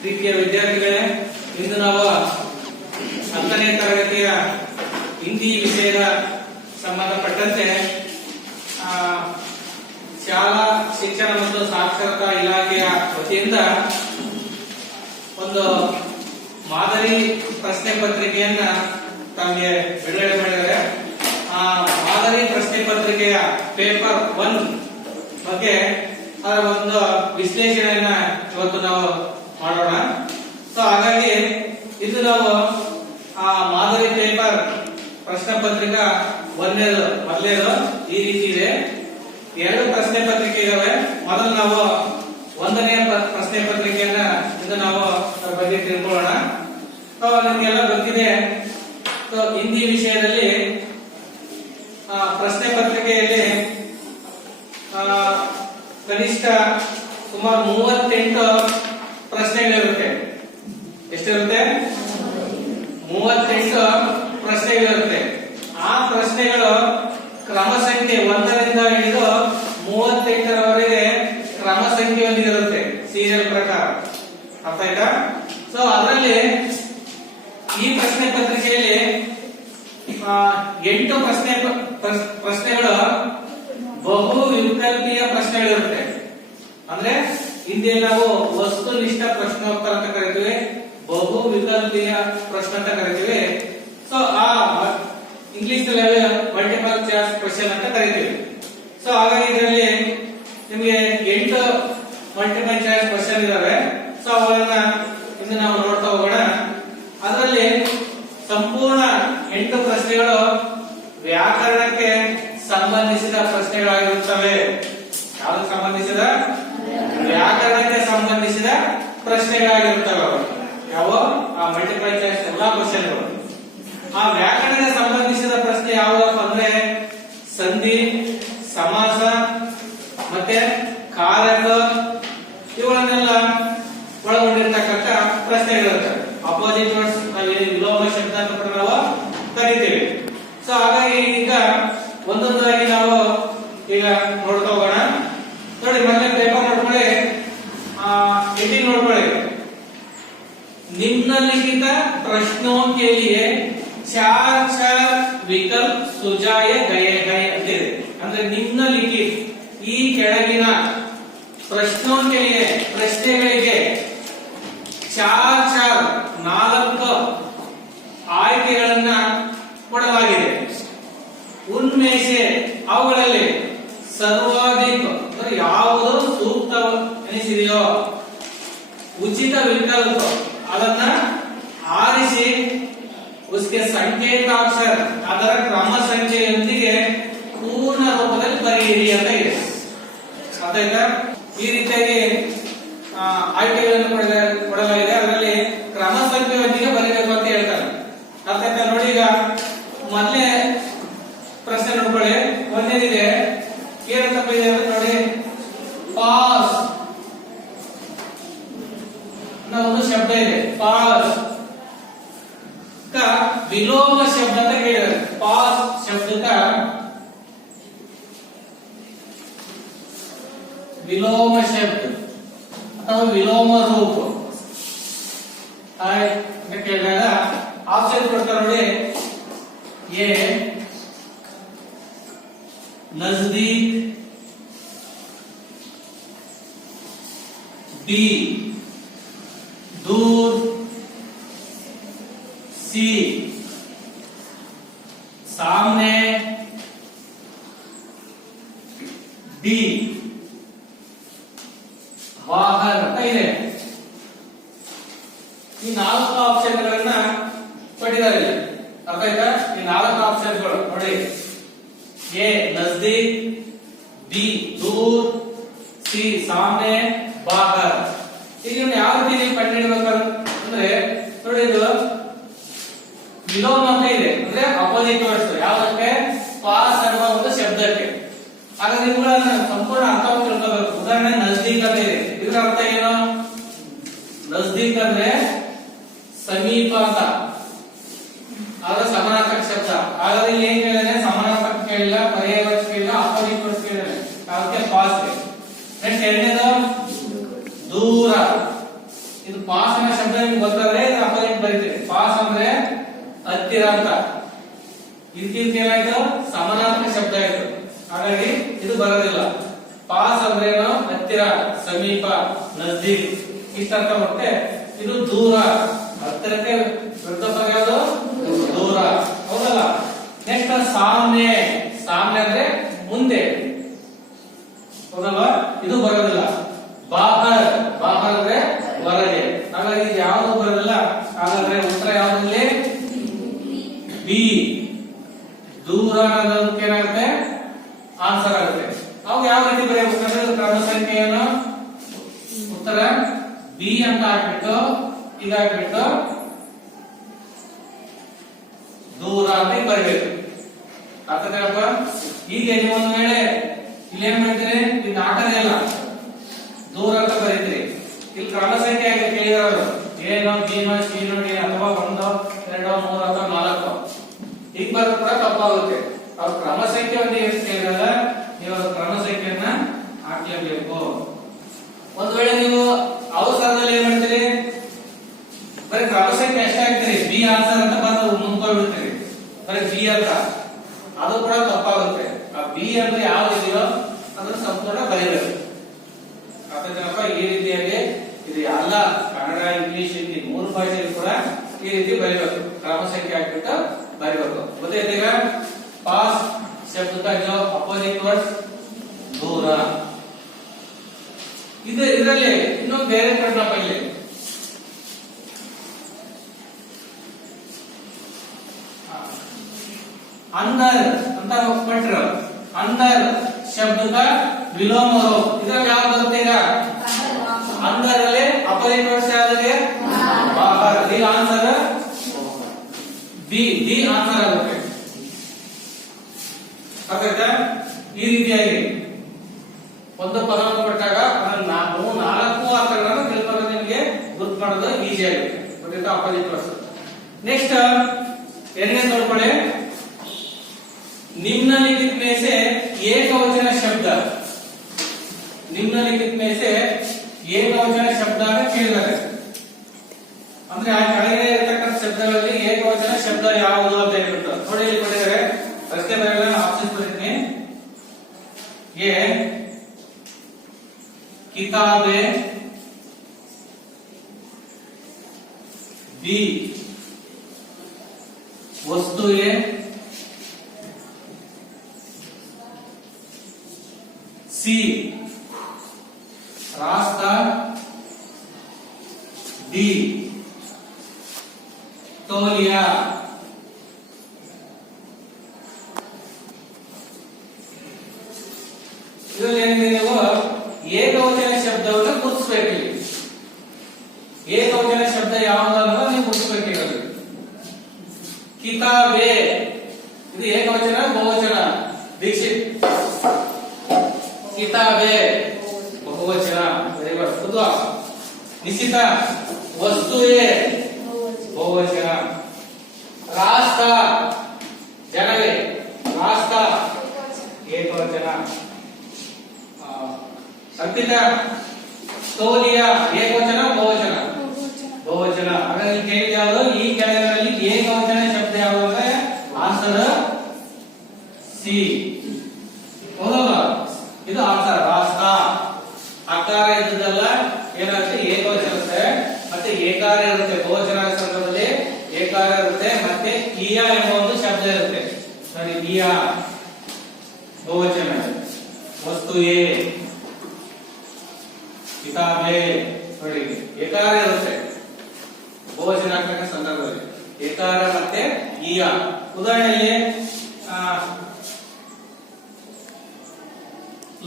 ಪ್ರೀತಿಯ ವಿದ್ಯಾರ್ಥಿಗಳೇ, ಇಂದು ನಾವು 10ನೇ ತರಗತಿಯ ಹಿಂದಿ ವಿಷಯದ ಸಂಬಂಧಪಟ್ಟಂತೆ ಶಾಲಾ ಶಿಕ್ಷಣ ಮತ್ತು ಸಾಕ್ಷರತಾ ಇಲಾಖೆಯ ವತಿಯಿಂದ ಒಂದು ಮಾದರಿ ಪ್ರಶ್ನೆ ಪತ್ರಿಕೆಯನ್ನ ತಮಗೆ ಬಿಡುಗಡೆ ಮಾಡಿದ್ದಾರೆ. ಆ ಮಾದರಿ ಪ್ರಶ್ನೆ ಪತ್ರಿಕೆಯ ಪೇಪರ್ 1 ಬಗ್ಗೆ ಅದರ ಒಂದು ವಿಶ್ಲೇಷಣೆಯನ್ನ ಇವತ್ತು ನಾವು ಮಾಡೋಣ. ಸೊ ಹಾಗಾಗಿ ಇದು ನಾವು ಆ ಮಾದರಿ ಪೇಪರ್ ಪ್ರಶ್ನೆ ಪತ್ರಿಕಾ ಮೊದಲೇದು ಈ ರೀತಿ ಇದೆ. 2 ಪ್ರಶ್ನೆ ಪತ್ರಿಕೆ ಇದಾವೆ. ಮೊದಲು ನಾವು 1ನೇ ಪ್ರಶ್ನೆ ಪತ್ರಿಕೆಯನ್ನ ಇದು ನಾವು ಅದರ ಬಗ್ಗೆ ತಿಳ್ಕೊಳ್ಳೋಣ. ನಿಮಗೆಲ್ಲ ಗೊತ್ತಿದೆ, ಹಿಂದಿ ವಿಷಯದಲ್ಲಿ ಪ್ರಶ್ನೆ ಪತ್ರಿಕೆಯಲ್ಲಿ ಕನಿಷ್ಠ ಸುಮಾರು 38 ಪ್ರಶ್ನೆಗಳಿರುತ್ತೆ. ಎಷ್ಟಿರುತ್ತೆ? 38 ಪ್ರಶ್ನೆಗಳಿರುತ್ತೆ. ಆ ಪ್ರಶ್ನೆಗಳು ಕ್ರಮ ಸಂಖ್ಯೆ 1ರಿಂದ ಹಿಡಿದು 38ರವರೆಗೆ ಕ್ರಮ ಸಂಖ್ಯೆಯೊಂದಿಗಿರುತ್ತೆ, ಸೀರಿಯಲ್ ಪ್ರಕಾರ. ಅರ್ಥ ಆಯ್ತಾ? ಸೊ ಅದರಲ್ಲಿ ಈ ಪ್ರಶ್ನೆ ಪತ್ರಿಕೆಯಲ್ಲಿ 8 ಪ್ರಶ್ನೆಗಳು ಬಹು ವಿಕಲ್ಪೀಯ ಪ್ರಶ್ನೆಗಳಿರುತ್ತೆ. ಅಂದ್ರೆ ಹಿಂದೆ ನಾವು ವಸ್ತುನಿಷ್ಠ ಪ್ರಶ್ನೋತ್ತರ ಅಂತ ಕರಿತೀವಿ, ಬಹು ವಿಕಲ್ಪೀಯ ಪ್ರಶ್ನೆ ಅಂತ ಕರಿತೀವಿ. ಸೊ ಆ ಇಂಗ್ಲಿಷ್ ಮಲ್ಟಿಪಲ್ ಚಾಯ್ಸ್ ಕ್ವೆಶ್ಚನ್ ಅಂತ ಕರಿತೀವಿ. ಸೊ ಹಾಗಾಗಿ ಇದರಲ್ಲಿ ನಿಮಗೆ 8 ಮಲ್ಟಿಪಲ್ ಚಾಯ್ಸ್ ಕ್ವೆಶ್ಚನ್ ಇದಾವೆ. ಸೊ ಅವುಗಳನ್ನ ಇಂದು ನಾವು ನೋಡ್ತಾ ಹೋಗೋಣ. ಅದರಲ್ಲಿ ಸಂಪೂರ್ಣ 8 ಪ್ರಶ್ನೆಗಳು ವ್ಯಾಕರಣಕ್ಕೆ ಸಂಬಂಧಿಸಿದ ಪ್ರಶ್ನೆಗಳಾಗಿರುತ್ತವೆ. ಯಾವುದಕ್ಕೆ ಸಂಬಂಧಿಸಿದ? ವ್ಯಾಕರಣಕ್ಕೆ ಸಂಬಂಧಿಸಿದ ಪ್ರಶ್ನೆಗಳಾಗಿರುತ್ತವೆ. ಯಾವ ಆ ಮಲ್ಟಿಪಲ್ ಚಾಯ್ಸ್ ಎಲ್ಲಾ ಕ್ವೆಶ್ಚನ್ಗಳು. ಆ ವ್ಯಾಕರಣಕ್ಕೆ ಸಂಬಂಧಿಸಿದ ಪ್ರಶ್ನೆ ಯಾವುದಪ್ಪ ಅಂದ್ರೆ ಸಂಧಿ, ಸಮಾಸ ಮತ್ತೆ ಕಾರಕ, ಇವುಗಳನ್ನೆಲ್ಲ ಒಳಗೊಂಡಿರ್ತಕ್ಕಂಥ ಪ್ರಶ್ನೆಗಳಿರುತ್ತೆ. ಅಪೋಸಿಟ್ ವರ್ಡ್ಸ್ ವಿಲೋಮ ಶಬ್ದ ಅಂತ ಕೂಡ ನಾವು ಕರಿತೀವಿ. ಸೊ ಹಾಗಾಗಿ ಈಗ ಒಂದೊಂದಾಗಿ ನಾವು ಈಗ ನೋಡ್ತಾ ಹೋಗೋಣ. ನೋಡಿ, ಮೊದಲೇ ಪೇಪರ್ ನೋಡ್ಕೊಳ್ಳಿ, ಹೆಡ್ಡಿಂಗ್ ನೋಡ್ಕೊಳ್ಳಿ. निम्नलिखित प्रश्नों के लिए 4 विकल्प सुझाए गए हैं ಅಂತಿದೆ. ಅಂದ್ರೆ ನಿಮ್ನಲಿಖಿತ ಈ ಕೆಳಗಿನ ಪ್ರಶ್ನೋं के लिए ಪ್ರಶ್ನೆಗಳಿಗೆ 4 ಆಯ್ಕೆಗಳನ್ನ ಕೊಡಲಾಗಿದೆ. ಉನ್ಮೇ ಸೆ ಅವುಗಳಲ್ಲಿ ಸರ್ವಾಧಿಕ ಅಂದ್ರೆ ಯಾವುದು ಸೂಕ್ತ ಎನಿಸಿದೆಯೋ ಉಚಿತ ವಿಕಲ್ಪ ಅದನ್ನ ಆರಿಸಿ ಉಸ್ಕೆ ಸಂಕೇತಾಕ್ಷರ ಅದರ ಕ್ರಮ ಸಂಖ್ಯೆಯೊಂದಿಗೆ ಪೂರ್ಣ ರೂಪದಲ್ಲಿ ಬರೆಯಿರಿ ಅಂತ ಇದೆ. ಅರ್ಥಾಯ್ತಾ? ಈ ರೀತಿಯಾಗಿ ಆಯ್ಕೆಗಳನ್ನು ಕೊಡಲಾಗಿದೆ. ಅದರಲ್ಲಿ ಕ್ರಮ ಸಂಖ್ಯೆಯೊಂದಿಗೆ ಬರೀಬೇಕು ಅಂತ ಹೇಳ್ತಾರೆ. ಅರ್ಥಾಯ್ತಾ? ನೋಡಿ, ಈಗ ಮೊದಲೇ ಪ್ರಶ್ನೆ ನೋಡ್ಕೊಳ್ಳಿ. ಒಂದೇನಿದೆ, ಏನಂತ ಇದೆ ನೋಡಿ, ಪಾಸ್ ಒಂದು ಶಬ್ದ ಇದೆ, ಪಾಸ್ का विलोम शब्द ಅಂತ ಹೇಳಿದ್ದಾರೆ. ಪಾಸ್ ಶಬ್ದಕ विलोम शब्द ಅಥವಾ ವಿಲೋಮ ರೂಪ ಅಂತ ಕೇಳಿದಾಗ ಆಪ್ಷನ್ ಕೊಡ್ತಾರೆ ನೋಡಿ. ಎ नजदीक, बी दूर, सी सामने, डी बाहर ಅಂತ ಇದೆ. ಈ 4 ಆಪ್ಷನ್ಗಳನ್ನ ಕೊಟ್ಟಿದ್ದಾರೆ. ಅರ್ಥ ಆಯ್ತಾ? ಈ 4 ಆಪ್ಷನ್ಗಳು ನೋಡಿ, ಎ ನಜದೀಕ್, ಬಿ ದೂರ್, ಸಿ ಸಾಮ್ನೆ, ಬಾಹರ್. ಈಗ ಯಾವ ರೀತಿ ನೀವು ಕಂಡುಹಿಡಬೇಕು ಅಂದ್ರೆ ನೋಡಿ, ಇದು ವಿಲೋಮ ಅಂತ ಇದೆ, ಅಂದ್ರೆ ಅಪೋಸಿಟ್ ವರ್ಡ್ಸ್. ಯಾವುದಕ್ಕೆ? ಪಾಸ್ ಅನ್ನುವ ಒಂದು ಶಬ್ದಕ್ಕೆ. ಹಾಗಾದ್ರೆ ಇವುಗಳನ್ನ ಸಂಪೂರ್ಣ ಅರ್ಥವನ್ನು ತಿಳ್ಕೋಬೇಕು. ಉದಾಹರಣೆ ನಜದೀಕ್ ಅಂತ ಇದೆ. ಇದರ ಅರ್ಥ ಏನು? ನಜದೀಕ್ ಅಂದ್ರೆ ಸಮೀಪ ಅಂತ, ಆದ್ರೆ ಸಮಾನಾರ್ಥಕ ಶಬ್ದ. ಹಾಗಾದ್ರೆ ಇಲ್ಲಿ ಏನ್ ಕೇಳಿದ್ರೆ ಸಮಾನಾರ್ಥಕ ಕೇಳಿಲ್ಲ, ಪರ್ಯಾಯವಾಚಕ ಕೇಳಿಲ್ಲ, ಅಪೋಸಿಟ್ ವರ್ಡ್ಸ್ ಕೇಳಿಲ್ಲ. ಅದಕ್ಕೆ ಪಾಸ್. ನೆಕ್ಸ್ಟ್ ಎರಡನೇದು ದೂರ. ಇದು ಪಾಸ್ ಅನ್ನೋ ಶಬ್ದ ನಿಮ್ಗೆ ಗೊತ್ತಾದ್ರೆ ಅಪೋಸಿಟ್ ಬರೀತೀರಿ. ಪಾಸ್ ಅಂದ್ರೆ ಹತ್ತಿರ ಅಂತ, ಇದಕ್ಕಿಂತ ಏನಾಯ್ತು ಸಮಾನಾರ್ಥಕ ಶಬ್ದ ಆಯ್ತು, ಹಾಗಾಗಿ ಇದು ಬರೋದಿಲ್ಲ. ಪಾಸ್ ಅಂದ್ರೆ ಏನು, ಹತ್ತಿರ, ಸಮೀಪ, ನಜದೀಕ್ ಇಷ್ಟ ಅರ್ಥ ಬರುತ್ತೆ. ಇದು ದೂರ, ಹತ್ತಿರಕ್ಕೆ ವಿರುದ್ಧ ಪದ ಯಾವುದು, ದೂರ, ಹೌದಲ್ಲ. ನೆಕ್ಸ್ಟ್ ಸಾಮ್ನೆ, ಸಾಮ್ನೆ ಅಂದ್ರೆ ಮುಂದೆ, ಹೌದಲ್ವಾ, ಇದು ಬರೋದಿಲ್ಲ. ಬಾಹರ್, ಬಾಹರ್ ಅಂದ್ರೆ ಹೊರಗೆ, ಹಾಗಾಗಿ ಇದು ಯಾವುದು ಬರೋದಿಲ್ಲ. ಹಾಗಾದ್ರೆ ಉತ್ತರ ಯಾವ್ದಲ್ಲಿ ಬಿ, ದೂರ ಅನ್ನೋದಕ್ಕೆ ಏನಾಗುತ್ತೆ ಆನ್ಸರ್ ಆಗುತ್ತೆ. ಅವಾಗ ಯಾವ ರೀತಿ ಬರೆಯಬೇಕಂದ್ರೆ ಕ್ರಮ ಸಂಖ್ಯೆಯನ್ನು ಉತ್ತರ ಬಿ ಅಂತ ಹಾಕ್ಬಿಟ್ಟು ಈಗ ಹಾಕ್ಬಿಟ್ಟು ದೂರ ಅಂತ ಬರಬೇಕು. ಅರ್ಥಾಯ್ತಪ್ಪ. ಈಗ ನೀವು ಒಂದ್ ವೇಳೆ ಇಲ್ಲೇನ್ ಮಾಡ್ತೀರಿ, ಇದು ಆಟನೇ ಇಲ್ಲ, ದೂರ ಅಂತ ಬರೀತೀರಿ. ಇಲ್ಲಿ ಕ್ರಮ ಸಂಖ್ಯೆ ಆಗಿ ಕೇಳಿರೋರು ಏನೋ ಬೀನೋ ಸೀನೋ ಡಿ ಅಥವಾ 1 2 3 ಅಥವಾ 4 ಈಗ ಬರೋದು ಕೂಡ ತಪ್ಪಾಗುತ್ತೆ. ಅವ್ರ ಕ್ರಮ ಸಂಖ್ಯೆ ಒಂದು ಕೇಳಿದಾಗ ನೀವು ಕ್ರಮ ಸಂಖ್ಯೆಯನ್ನ ಹಾಕ್ಲೇಬೇಕು. ಒಂದ್ ವೇಳೆ ನೀವು ಅವಸರದಲ್ಲಿ ಏನ್ ಮಾಡ್ತೀರಿ, ಬರೀ ಕ್ರಮ ಸಂಖ್ಯೆ ಎಷ್ಟೇ ಹಾಕ್ತೀರಿ, ಬಿ ಆನ್ಸರ್ ಅಂತ ಬಂದು ಮುಂದ್ಕೊಳ್ಬಿಡ್ತೀರಿ, ಬರೀ ಬಿ ಅಂತ, ಅದು ಕೂಡ ತಪ್ಪಾಗುತ್ತೆ. ಆ ಬಿ ಅಂದ್ರೆ ಯಾವ್ದು ಇದೆಯೋ ಅದನ್ನ ಸಂಪೂರ್ಣ ಬರೀಬೇಕು. ಅರ್ಥಾಯ್ತೇನಪ್ಪ. ಈ ರೀತಿಯಾಗಿ ಇದು ಎಲ್ಲ ಕನ್ನಡ, ಇಂಗ್ಲಿಷ್, ಹಿಂದಿ 3 ಭಾಷೆಯಲ್ಲಿ ಕೂಡ ಈ ರೀತಿ ಬರೀಬೇಕು, ಕ್ರಮ ಸಂಖ್ಯೆ ಹಾಕ್ಬಿಟ್ಟು ಬರೀಬೇಕು. ಗೊತ್ತಾಯ್ತು. ಈಗ ಪಾಸ್ शब्द का जो अपोजिट वर्ड दूर, ಇದರಲ್ಲಿ ಇನ್ನೊಂದು ಬೇರೆ ಪ್ರಶ್ನೆ ಪहिले अंदर ಅಂತ ಕೊಟ್ಟಿರೋ अंदर शब्द का विलोम रूप, ಇದರಲ್ಲಿ ಯಾವುದು ಬರುತ್ತೆ ಈಗ अंदर ಅಲ್ಲಿ ಅಪೋಸಿಟ್ ವರ್ಡ್ಸ್ ಯಾವುದು, ಬಾಹರ್. ಈ ಆನ್ಸರ್ ಬಿ, ಡಿ ಆನ್ಸರ್ ಆಗುತ್ತೆ. ಅರ್ಥಾಯ್ತಾ. ಈ ರೀತಿಯಾಗಿ ಒಂದು ಪದವನ್ನು ಕೊಟ್ಟಾಗ ಅದನ್ನ 4 ಅರ್ಥಗಳನ್ನು ತಿಳ್ಕೊಂಡು ನಿಮಗೆ ಗುರುತು ಮಾಡೋದು ಈಸಿ ಆಗುತ್ತೆ. ಗೊತ್ತಾಯ್ತಾ, ಅಪೋಸಿಟ್ ವರ್ಡ್ಸ್. ನೆಕ್ಸ್ಟ್ ಎರಡನೇ ನೋಡ್ಕೊಳ್ಳಿ, निम्नलिखित में से एक वचन शब्द, निम्नलिखित में से एक वचन शब्द ಕೇಳಿದ್ದಾರೆ ಅಂದ್ರೆ ಆ ಕೆಳಗೆ ಇರತಕ್ಕಂತ ಶಬ್ದಗಳಲ್ಲಿ ಏಕವಚನ ಶಬ್ದ ಯಾವುದು ಅಂತ ಹೇಳ್ಬಿಟ್ಟು ನೋಡಿ. ಇಲ್ಲಿ ಕೊಟ್ಟಿದ್ದಾರೆ, ಪ್ರಶ್ನೆ ಬರೆಯಲ್ಲ, ಆಪ್ಷನ್ ಬರೀತೀನಿ. ये किताबें, बी वस्तुएं, सी रास्ता, डी तौलिया. ಇದರಲ್ಲಿ ಏನಿದೆ, ನೀವು ಏಕವಚನ ಶಬ್ದವನ್ನು ಗುರುತಿಸಬೇಕು. ಇಲ್ಲಿ ಏಕವಚನ ಶಬ್ದ ಯಾವುದನ್ನು ನೀವು ಗುರುತಿಸಬೇಕು. ಕಿತಾಬೆ ಇದು ಏಕವಚನ ಬಹುವಚನ, ದೀಕ್ಷಿತ್. ಕಿತಾಬೆ ಬಹುವಚನ, ವೆರಿ ಗುಡ್. ಹೌದಾ. ನಿಶಿತಾ ವಸ್ತುಯೇ ಬಹುವಚನ. ರಾಸ್ತಾ ಜನವೇ, ರಾಸ್ತಾ ಏಕವಚನ. ಅರ್ಪಿತಾ ತೋಲಿಯಾ ಏಕವಚನ ಬಹುವಚನ, ಬಹುವಚನ. ಹಾಗಾಗಿ ಕೇಳಿದ ಯಾವುದು, ಈ ಕೆಳಗಿನಲ್ಲಿ ಏಕವಚನ ಶಬ್ದ ಯಾವುದು ಅಂದ್ರೆ ಆನ್ಸರ್ ಸಿ, ಹೌದಲ್ಲ. ಇದು ಆನ್ಸರ್. ರಾಸ್ತಾ ಅಕಾರ ಇದ್ದಲ್ಲ ಏನಾಗುತ್ತೆ, ಏಕವಚನ ಇರುತ್ತೆ, ಮತ್ತೆ ಏಕಾರ ಇರುತ್ತೆ. ಬಹುವಚನ ಸಂದರ್ಭದಲ್ಲಿ ಏಕಾರ ಇರುತ್ತೆ, ಮತ್ತೆ ಕಿಯಾ ಎಂಬ ಒಂದು ಶಬ್ದ ಇರುತ್ತೆ ನೋಡಿ. ಕಿಯಾ ಬಹುವಚನ. ವಸ್ತುಯೇ, ಕಿತಾಬೆ ನೋಡಿ ಏಕಾರ ಇರುತ್ತೆ ಬಹುವಚನ ಆಗ್ತಕ್ಕ ಸಂದರ್ಭದಲ್ಲಿ, ಏಕಾರ ಮತ್ತೆ ಇಯಾ. ಉದಾಹರಣೆಯಲ್ಲಿ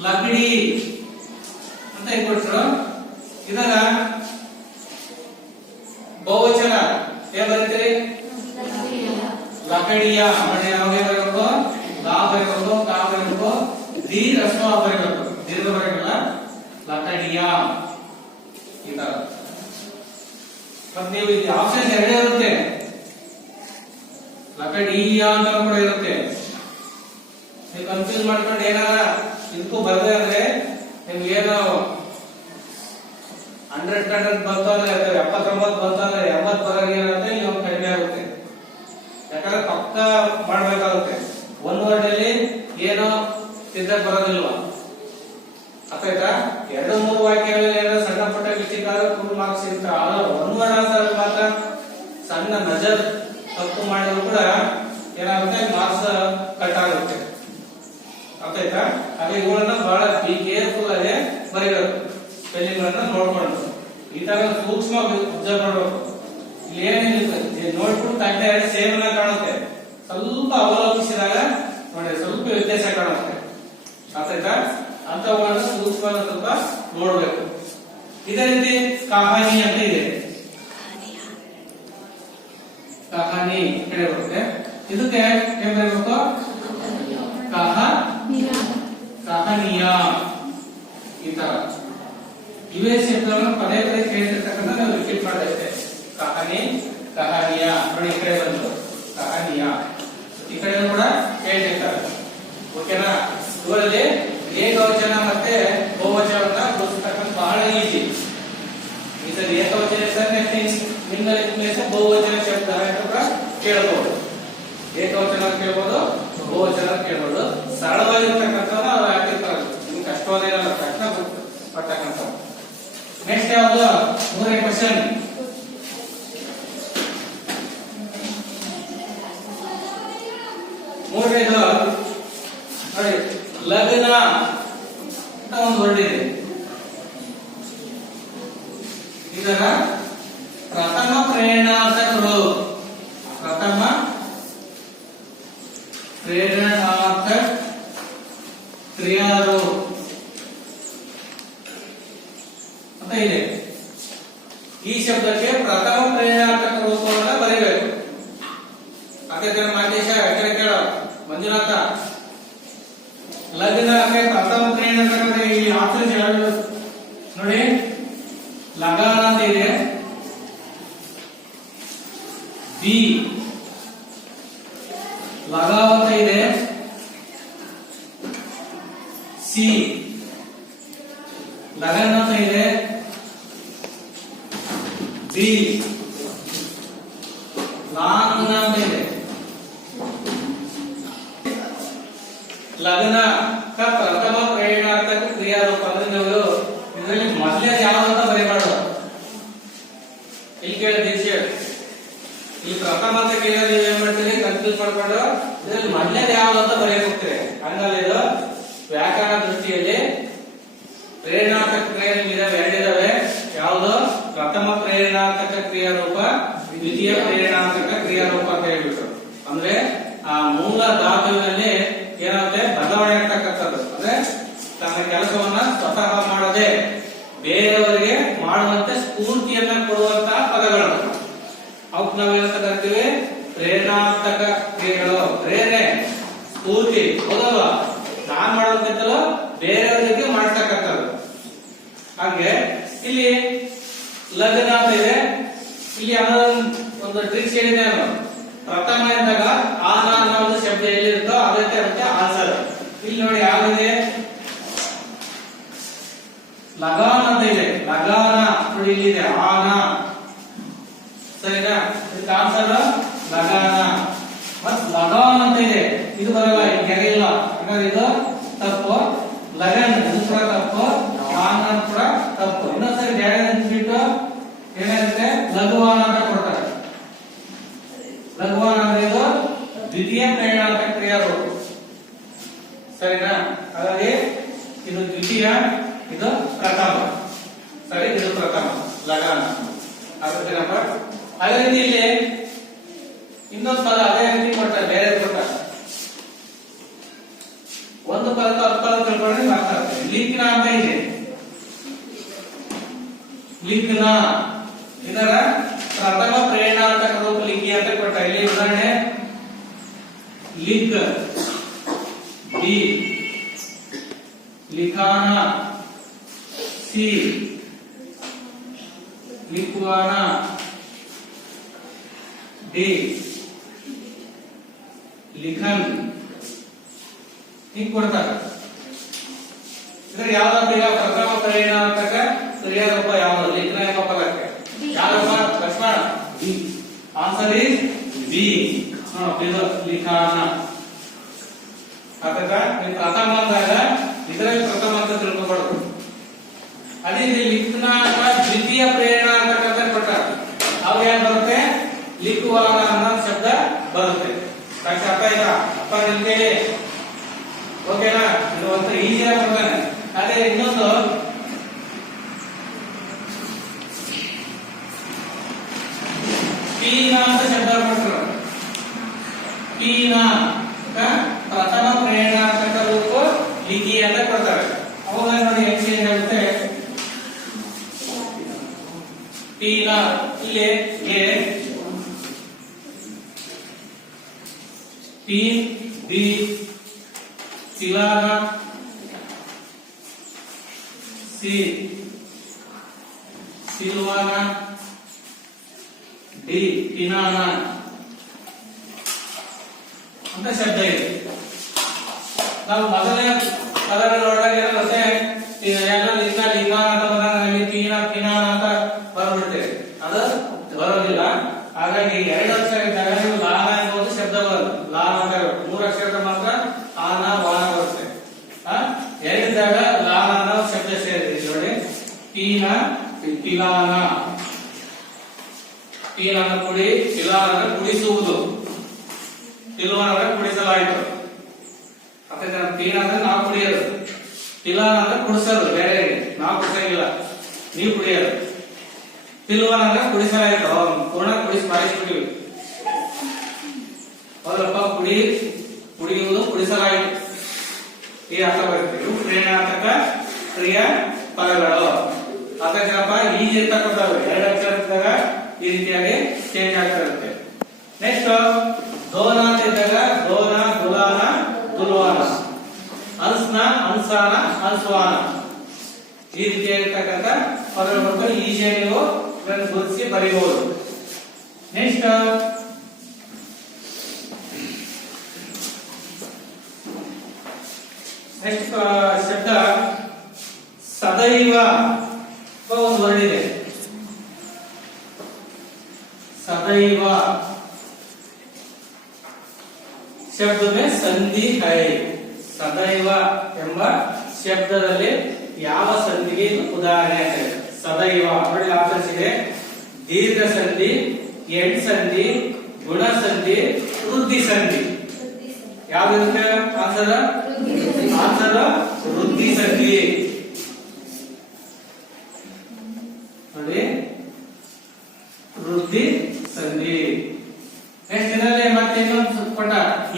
ಲಕಡಿ ಅಂತ ಕೊಟ್ಟರು, ಇದರ ಬಹುವಚನ ಏನ್ ಬರೀತೀರಿ, ಲಕಡಿಯ. ನೋಡಿ ಯಾವಾಗ ಬರಬೇಕು, ಲಾ ಬರಬೇಕು, ಕಾ ಬರಬೇಕು, ದಿ ರಸ್ವ ಬರಬೇಕು, ದೀರ್ಘ ಬರಬೇಕಲ್ಲ, ಲಕಡಿಯ ಈ ತರ. ಮತ್ತೆ ನೀವು ಇದು ಆಪ್ಷನ್ ಎರಡೇ ಇರುತ್ತೆ, ಲಕಡಿಯ ಅಂತ ಕೂಡ ಇರುತ್ತೆ. ನೀವು ಕನ್ಫ್ಯೂಸ್ ಮಾಡ್ಕೊಂಡು ಏನಾರ ಇದಕ್ಕೂ ಬರದೆ ಅಂದ್ರೆ ನಿಮ್ಗೆ ಏನು 100 ಬಂತು ಅಂದ್ರೆ 70 ಸಿಗ್ತಾ ಒಂದೂವರೆ ಮಾತ್ರ ಸಣ್ಣ ನಜರ್ ತಪ್ಪು ಮಾಡಿದ್ರು ಕೂಡ ಏನಾಗುತ್ತೆ, ಮಾರ್ಕ್ಸ್ ಕಟ್ ಆಗುತ್ತೆ. ಅರ್ಥ ಆಯ್ತಾ? ಹಾಗೆ ಇವುಗಳನ್ನ ಬಹಳ ಬಿ ಕೇರ್ಫುಲ್ ಆಗಿ ಬರೀಬೇಕು, ಸ್ಪೆಲ್ಲಿಂಗ್ ಗಳನ್ನ ನೋಡ್ಕೊಂಡು ಈ ತರ ಸೂಕ್ಷ್ಮ ಅಬ್ಸರ್ವ್ ಮಾಡಬೇಕು. ಇಲ್ಲಿ ಏನಿಲ್ಲ ನೋಡ್ಬಿಟ್ಟು ತಂದೆ ಸೇಮ್ ಕಾಣುತ್ತೆ, ಸ್ವಲ್ಪ ಅವಲೋಕಿಸಿದಾಗ ನೋಡಿ ಸ್ವಲ್ಪ ವ್ಯತ್ಯಾಸ ಕಾಣುತ್ತೆ. ಅರ್ಥ ಆಯ್ತಾ? ಅಂತವುಗಳನ್ನ ಸೂಕ್ಷ್ಮ ಸ್ವಲ್ಪ ನೋಡ್ಬೇಕು. ಇದೇ ರೀತಿ ಕಹಾನಿ ಅಂತ ಇದೆ, ಕಹಾನಿ ಕಡೆ ಬರುತ್ತೆ. ಇದಕ್ಕೆ ಏನ್ ಬರಬೇಕು? ಕಹನಿಯ. ಈ ತರ ಇವೇ ಶಬ್ದಗಳನ್ನು ಪದೇ ಪದೇ ಕೇಳ್ತಿರ್ತಕ್ಕಂಥ ನಾವು ರಿಪೀಟ್ ಮಾಡಬೇಕು. ಕಹನಿ, ಕಹನಿಯ. ನೋಡಿ ಈ ಕಡೆ ಬಂತು ಕಹನಿಯ, ಈ ಕಡೆ ಕೂಡ ಕೇಳ್ತಿರ್ತಾರೆ. ಓಕೆನಾ? ಇವರಲ್ಲಿ ಏಕವಚನ ಮತ್ತೆ ಬಹುವಚನವನ್ನ ಗುರುತಿಸ್ತಕ್ಕಂಥ ಬಹಳ ಈಜಿ. ಈ ಸರಿ ಏಕವಚನ ಸರ್ ನೆಕ್ಸ್ಟ್ ಬಹುವಚನ ಶಬ್ದ ಅಂತ ಕೇಳಬಹುದು. ಏಕವಚನ ಕೇಳ್ಬೋದು, ಬಹುವಚನ ಕೇಳ್ಬೋದು. ಸರಳವಾಗಿರ್ತಕ್ಕಂಥ ಅವ್ರು ಹಾಕಿರ್ತಾರೆ, ನಿಮ್ಗೆ ಕಷ್ಟವಾದೇನಲ್ಲ, ತಕ್ಷಣ ಪಡ್ತಕ್ಕಂಥ. ನೆಕ್ಸ್ಟ್ ಯಾವುದು? 3ನೇ ಕ್ವಶನ್. ಮೂರನೇದು ನೋಡಿ, ಲಗ್ನ ಅಂತ ಒಂದು ವರ್ಡ್ ಇದೆ. ಇದರ ಪ್ರಥಮ ಪ್ರೇರಣಾರ್ಥಕರು, ಪ್ರಥಮ ಪ್ರೇರಣಾರ್ಥ ಕ್ರಿಯಾರು ಅಂತ ಇದೆ. ಈ ಶಬ್ದಕ್ಕೆ ಪ್ರಥಮ ಪ್ರೇರಣಾರ್ಥಕ ರೂಪವನ್ನು ಬರೀಬೇಕು. ಹಾಗಾದ್ರೆ ಮಾದೇಶ ಯಾಕಂದ್ರೆ ಕೇಳ ಮಂಜುನಾಥ, ಲಗ್ನಕ್ಕೆ ಪ್ರಥಮ ಪ್ರೇರಣಾರ್ಥಕ ಈ ಆಪ್ಷನ್ಸ್ ಯಾವ್ದು ನೋಡಿ. ಲಗಾನ ಅಂತ ಇದೆ, ಬಿ ಲಗಾವ್ ಅಂತ ಇದೆ, ಸಿ ಲಗನ್ ಅಂತ ಇದೆ, ಡಿ ಲಾಂಗ್ ಅಂತ ಇದೆ. ಲಗ್ನ ಪ್ರಥಮ ಪ್ರೇರಣಾರ್ಥಕ ಕ್ರಿಯಾರೂಪ ಅಂದ್ರೆ ನೀವು ಇದರಲ್ಲಿ ಮೊದಲೇ ಯಾವ್ದಂತ ಬರೀಬಾರ್ದು. ಇಲ್ಲಿ ಕೇಳಿ ದೀಕ್ಷೆ, ಈ ಪ್ರಥಮ ಅಂತ ಕೇಳಿದ್ರೆ ನೀವು ಏನ್ ಮಾಡ್ತೀರಿ, ಕನ್ಫ್ಯೂಸ್ ಮಾಡ್ಕೊಂಡು ಇದರಲ್ಲಿ ಮೊದಲೇದು ಯಾವ್ದಂತ ಬರೆಯಕ್ ಹೋಗ್ತೀರಿ. ಹಂಗಲ್ಲ, ಇದು ವ್ಯಾಕರಣ ದೃಷ್ಟಿಯಲ್ಲಿ ಪ್ರೇರಣಾರ್ಥಕ ಕ್ರಿಯೆ ಎರಡಿದಾವೆ. ಯಾವುದು? ಪ್ರಥಮ ಪ್ರೇರಣಾರ್ಥಕ ಕ್ರಿಯಾರೂಪ, ದ್ವಿತೀಯ ಪ್ರೇರಣಾರ್ಥಕ ಕ್ರಿಯಾರೂಪ ಅಂತ ಹೇಳ್ಬಿಟ್ಟು. ಅಂದ್ರೆ ಆ ಮೂಲ ಧಾತುವಿನಲ್ಲಿ ಏನಾಗುತ್ತೆ, ಬದಲಾವಣೆ ಆಗ್ತಕ್ಕಂಥದ್ದು. ಅಂದ್ರೆ ತನ್ನ ಕೆಲಸವನ್ನ ಸ್ವತಃ ಮಾಡದೆ ಬೇರೆಯವರಿಗೆ ಮಾಡುವಂತೆ ಸ್ಫೂರ್ತಿಯನ್ನ ಕೊಡುವಂತಹ ಪದಗಳು, ಅವಕ್ಕೆ ನಾವೇನಂತ ಕರಿತೀವಿ? ಪ್ರೇರಣಾರ್ಥಕ ಕ್ರಿಯೆಗಳು. ಪ್ರೇರಣೆ, ಸ್ಫೂರ್ತಿ, ಹೌದಲ್ವಾ? ನಾನ್ ಮಾಡೋದಕ್ಕಿಂತಲೂ ಬೇರೆಯವರಿಗೆ ಮಾಡ್ತಕ್ಕಂಥದ್ದು. ಹಾಗೆ ಇಲ್ಲಿ ಲಗ್ನ ಅಂತ ಇದೆ. ಇಲ್ಲಿ ಯಾವ್ದೋ ಒಂದು ಟ್ರಿಕ್ಸ್ ಹೇಳಿದೆ ನಾನು. ಪ್ರಥಮ ಎಂದಾಗ ಆನ ಅನ್ನೋ ಒಂದು ಶಬ್ದ ಎಲ್ಲಿರುತ್ತೋ ಅದಕ್ಕೆ ಅದಕ್ಕೆ ಆನ್ಸರ್. ಇಲ್ಲಿ ನೋಡಿ ಯಾವ್ದಿದೆ, ಲಗಾನ ಅಂತ ಇದೆ. ಲಗಾನ ನೋಡಿ ಇಲ್ಲಿದೆ, ಆನ. ಸರಿನಾ? ಇದಕ್ಕೆ ಆನ್ಸರ್ ಲಗಾನ. ಮತ್ ಲಗಾನ್ ಅಂತ ಇದೆ, ಇದು ಬರಲ್ಲ, ಕೆರೆ ಇಲ್ಲ, ಯಾಕಂದ್ರೆ ಇದು ತಪ್ಪು. ಲಗನ್ ಇದು ಕೂಡ ತಪ್ಪು, ಆನ ಕೂಡ ತಪ್ಪು. ಇನ್ನೊಂದ್ಸರಿ ಡ್ಯಾಡಿ ಬಿಟ್ಟು ಏನಾಗುತ್ತೆ, ಲಘುವಾನ ಅಂತ ಕೊಡ್ತಾರೆ. ಲಘುವಾನ ಅಂದ್ರೆ ಇದು ದ್ವಿತೀಯ ಪ್ರೇರಣಾರ್ಥಕ ಕ್ರಿಯಾರೂಪ. ಸರಿನಾ? ಹಾಗಾಗಿ ಇದು ದ್ವಿತೀಯ, ಇದು ಪ್ರಥಮ. ಸರಿ, ಇದು ಪ್ರಥಮ ಲಗಾನ. ಆಗುತ್ತೇನಪ್ಪ? ಅದೇ ರೀತಿ ಇಲ್ಲಿ ಇನ್ನೊಂದು ಪದ ಅದೇ ರೀತಿ ಕೊಡ್ತಾರೆ, ಬೇರೆ ಕೊಡ್ತಾರೆ. ಒಂದು ಪದ ಪದ ತಿಳ್ಕೊಂಡ್ರೆ ಮಾತಾಡ್ತಾರೆ. ಲಿಂಗ್ನ ಅಂತ ಇದೆ. ಲಿಂಗ್ನ ಇದರ ಪ್ರಥಮ ಪ್ರೇರಣಾರ್ಥಕ ರೂಪ ಲಿಂಗಿ ಅಂತ ಕೊಟ್ಟ. ಇಲ್ಲಿ ಉದಾಹರಣೆ ಲಿಂಗ್, ಬಿ ಲಿಖಾನ, ಸಿ ಲಿಖವಾನ, ಡಿ ಲಿಖನ್. ಹೀಗೆ ಕೊಡ್ತಾರೆ. ಇದ್ರ ಯಾವ್ದಂತ ಈಗ ಪ್ರಥಮ ಪ್ರೇರಣಾರ್ಥಕ ಕ್ರಿಯಾರೂಪ ಯಾವುದು? ಲಿಖನ ಎಂಬ ಪದಕ್ಕೆ ಯಾರಪ್ಪ? ಲಕ್ಷ್ಮಣ. Answer is B. ಇದು ಲಿಖಾನ. ಪ್ರಥಮ ಅಂದಾಗ ಇದರಲ್ಲಿ ಪ್ರಥಮ ಅಂತ ತಿಳ್ಕೊಬಾರ್ದು. ಅದೇ ಲಿಖನ ದ್ವಿತೀಯ ಪ್ರೇರಣಾರ್ಥಕ ಕುಳಿಸುವಾಗ ಅನ್ನೋ ಶಬ್ದ ಬರುತ್ತೆ. ಅರ್ಥ ಆಯ್ತಾ? ಅಪ್ಪ ನಿಮ್ಗೆ ಓಕೆನಾ? ಇದು ಒಂದು ಈಸಿ ಆಗ್ತದೆ. ಅದೇ ಇನ್ನೊಂದು ಪೀನ ಅಂತ ಶಬ್ದ ಮಾಡ್ತಾರೆ. ಪೀನ ಪ್ರಥಮ ಪ್ರೇರಣಾತ್ಮಕ ರೂಪ ಲಿಖಿ ಅಂತ ಕೊಡ್ತಾರೆ. ಅವಾಗ ನೋಡಿ ಹೆಂಗ್ ಚೇಂಜ್ ಆಗುತ್ತೆ. ಪೀನ ಇಲ್ಲಿ ಎ ಪಿ ಡಿ ಸಿಲಾನ ಸಿ ಸಿಲ್ವಾನ ಡಿ ಪಿನಾನ ಅಂತ ಶಬ್ದ ಇದೆ. ನಾವು ಮೊದಲನೇ ಪದಗಳ ಒಳಗೆ ಏನಾಗುತ್ತೆ, ಎಲ್ಲರೂ ಲಿಂಗ ಲಿಂಗ ಅಂತ ಬಂದಾಗ ಪೀನ ಪಿನಾನ ಅಂತ ಬರ್ಬಿಡ್ತೇವೆ, ಅದು ಬರೋದಿಲ್ಲ. ಹಾಗಾಗಿ ಎರಡು ಅಕ್ಷರ ಇದ್ದಾಗ ನೀವು ಲಾನ ಎಂಬುದು ಶಬ್ದ ಬರೋದು. ಲಾನ ಅಂತ ಮೂರು ಅಕ್ಷರದ ಮಾತ್ರ ಆನ ವಾನ ಬರುತ್ತೆ. ಎರಡಿದ್ದಾಗ ಲಾನ ಅನ್ನೋ ಶಬ್ದ ಸೇರಿದೆ ನೋಡಿ. ಪೀನ ಪಿಲಾನ, ಪೀನ ಕುಡಿ, ಪಿಲಾನ ಕುಡಿಸುವುದು, ಪಿಲ್ವಾನ ಕುಡಿಸಲಾಯಿತು. ಪೀನ ಅಂದ್ರೆ ನಾವು ಕುಡಿಯೋದು, ಪಿಲಾನ ಅಂದ್ರೆ ಕುಡಿಸೋದು ಬೇರೆ, ನಾವು ಕುಡಿಸಂಗಿಲ್ಲ, ನೀವು ಕುಡಿಯೋದು. ಪಿಲ್ವಾನ ಅಂದ್ರೆ ಕುಡಿಸಲಾಯಿತು, ಪೂರ್ಣ ಕುಡಿಸಿ ಬಾಯಿಸ್ಬಿಟ್ಟಿವಿ. ಹೌದಪ್ಪ, ಕುಡಿಯುವುದು ಕುಡಿಸಲಾಯಿತು ಈ ಅರ್ಥ ಬರುತ್ತೆ. ಇವು ಪ್ರೇರಣಾತ್ಮಕ ಕ್ರಿಯಾ ಪದಗಳು. ಅರ್ಥಪ್ಪ ಈಜಿ ಇರ್ತಕ್ಕಂಥವು ಎರಡು ಅಕ್ಷರ ಇದ್ದಾಗ ಈ ರೀತಿಯಾಗಿ ಚೇಂಜ್ ಆಗ್ತಾ ಇರುತ್ತೆ. ನೆಕ್ಸ್ಟ್ ದೋನ ಅಂತ ಇದ್ದಾಗ ದೋನ, ದುಲಾನ, ದುಲ್ವಾನ, ಅನ್ಸ್ನ, ಅನ್ಸಾನ, ಅನ್ಸ್ವಾನ ಈ ರೀತಿಯಾಗಿರ್ತಕ್ಕಂಥ ಪದಗಳು ಬರ್ತಾರೆ. ಈಜಿಯಾಗಿ ನೀವು ಗುರುತಿಸಿ ಬರೀಬಹುದು. ನೆಕ್ಸ್ಟ್ ಶಬ್ದ ಸದೈವ ಒಂದು ವರ್ಡ್ ಇದೆ. सदैव शब्द में संधि है. सदैव ಎಂಬ ಶಬ್ದದಲ್ಲಿ ಯಾವ ಸಂಧಿಗೆ ಉದಾಹರಣೆ ಇದೆ? ಸದೈವ ನೋಡಿ ಆಪ್ಷನ್ಸ್ ಇದೆ. ದೀರ್ಘ ಸಂಧಿ, ಎಂಡ್ ಸಂಧಿ, ಗುಣ ಸಂಧಿ, ವೃದ್ಧಿ ಸಂಧಿ. ಯಾವ್ದಿರುತ್ತೆ ಆನ್ಸರ್? ವೃದ್ಧಿ ಸಂಧಿ ನೋಡಿ, ವೃದ್ಧಿ ಸಂಧಿ. ನೆಕ್ಸ್ಟ್ ಇದರಲ್ಲಿ ಮತ್ತೆ ಇನ್ನೊಂದು ಪಟ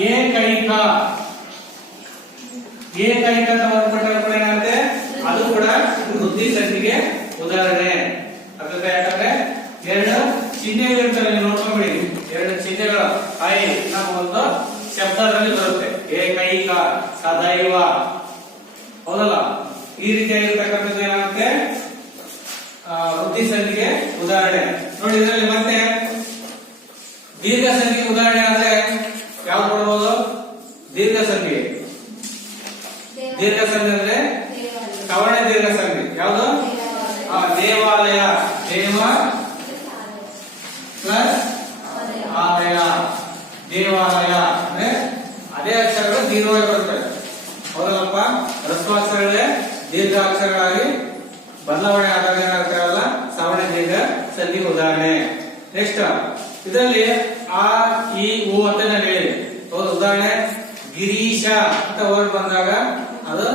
ಏಕೈಕ. ಏಕೈಕ ಅಂತ ಒಂದು ಪಟ ಕೂಡ ಏನಾಗುತ್ತೆ, ಅದು ಕೂಡ ವೃದ್ಧಿ ಸಂಧಿಗೆ ಉದಾಹರಣೆ. ಅದಕ್ಕೆ ಯಾಕಂದ್ರೆ ಎರಡು ಚಿಹ್ನೆಗಳಿರ್ತಾರೆ, ನೋಡ್ಕೊಂಡ್ಬಿಡಿ. ಎರಡು ಚಿಹ್ನೆಗಳು ಐ ನಮ್ಮ ಒಂದು ಶಬ್ದದಲ್ಲಿ ಬರುತ್ತೆ. ಏಕೈಕ, ಸದೈವ, ಹೌದಲ್ಲ? ಈ ರೀತಿಯಾಗಿರ್ತಕ್ಕಂಥದ್ದು ಏನಾಗುತ್ತೆ, ವೃದ್ಧಿ ಸಂಧಿಗೆ ಉದಾಹರಣೆ. ನೋಡಿ ಇದರಲ್ಲಿ ಮತ್ತೆ ದೀರ್ಘ ಸಂಧಿಗೆ ಉದಾಹರಣೆ ಅಂದ್ರೆ ಯಾವ್ದು ಕೊಡಬಹುದು? ದೀರ್ಘ ಸಂಧಿ. ದೀರ್ಘ ಸಂಧಿ ಅಂದ್ರೆ ಸವರ್ಣ ದೀರ್ಘ ಸಂಧಿ. ಯಾವುದು? ದೇವಾಲಯ. ದೇವ ಪ್ಲಸ್ ಆಲಯ, ದೇವಾಲಯ ಅಂದ್ರೆ ಅದೇ ಅಕ್ಷರಗಳು ದೀರ್ಘವಾಗಿ ಬರ್ತವೆ, ಹೌದಲ್ಲಪ್ಪ? ಹ್ರಸ್ವಾಕ್ಷರಗಳೇ ದೀರ್ಘಾಕ್ಷರಗಳಾಗಿ ಬದಲಾವಣೆ ಆದಾಗ ಏನಾಗ್ತಾರಲ್ಲ, ಸವರ್ಣ ದೀರ್ಘ ಸಂಧಿ ಉದಾಹರಣೆ. ನೆಕ್ಸ್ಟ್ ಇದರಲ್ಲಿ ಆ, ಈ, ಉ ಅಂತ ನಾನು ಹೇಳಿದೆ, ಹೌದು? ಉದಾಹರಣೆ ಗಿರೀಶ ಅಂತ ವರ್ಡ್ ಬಂದಾಗ ಅದು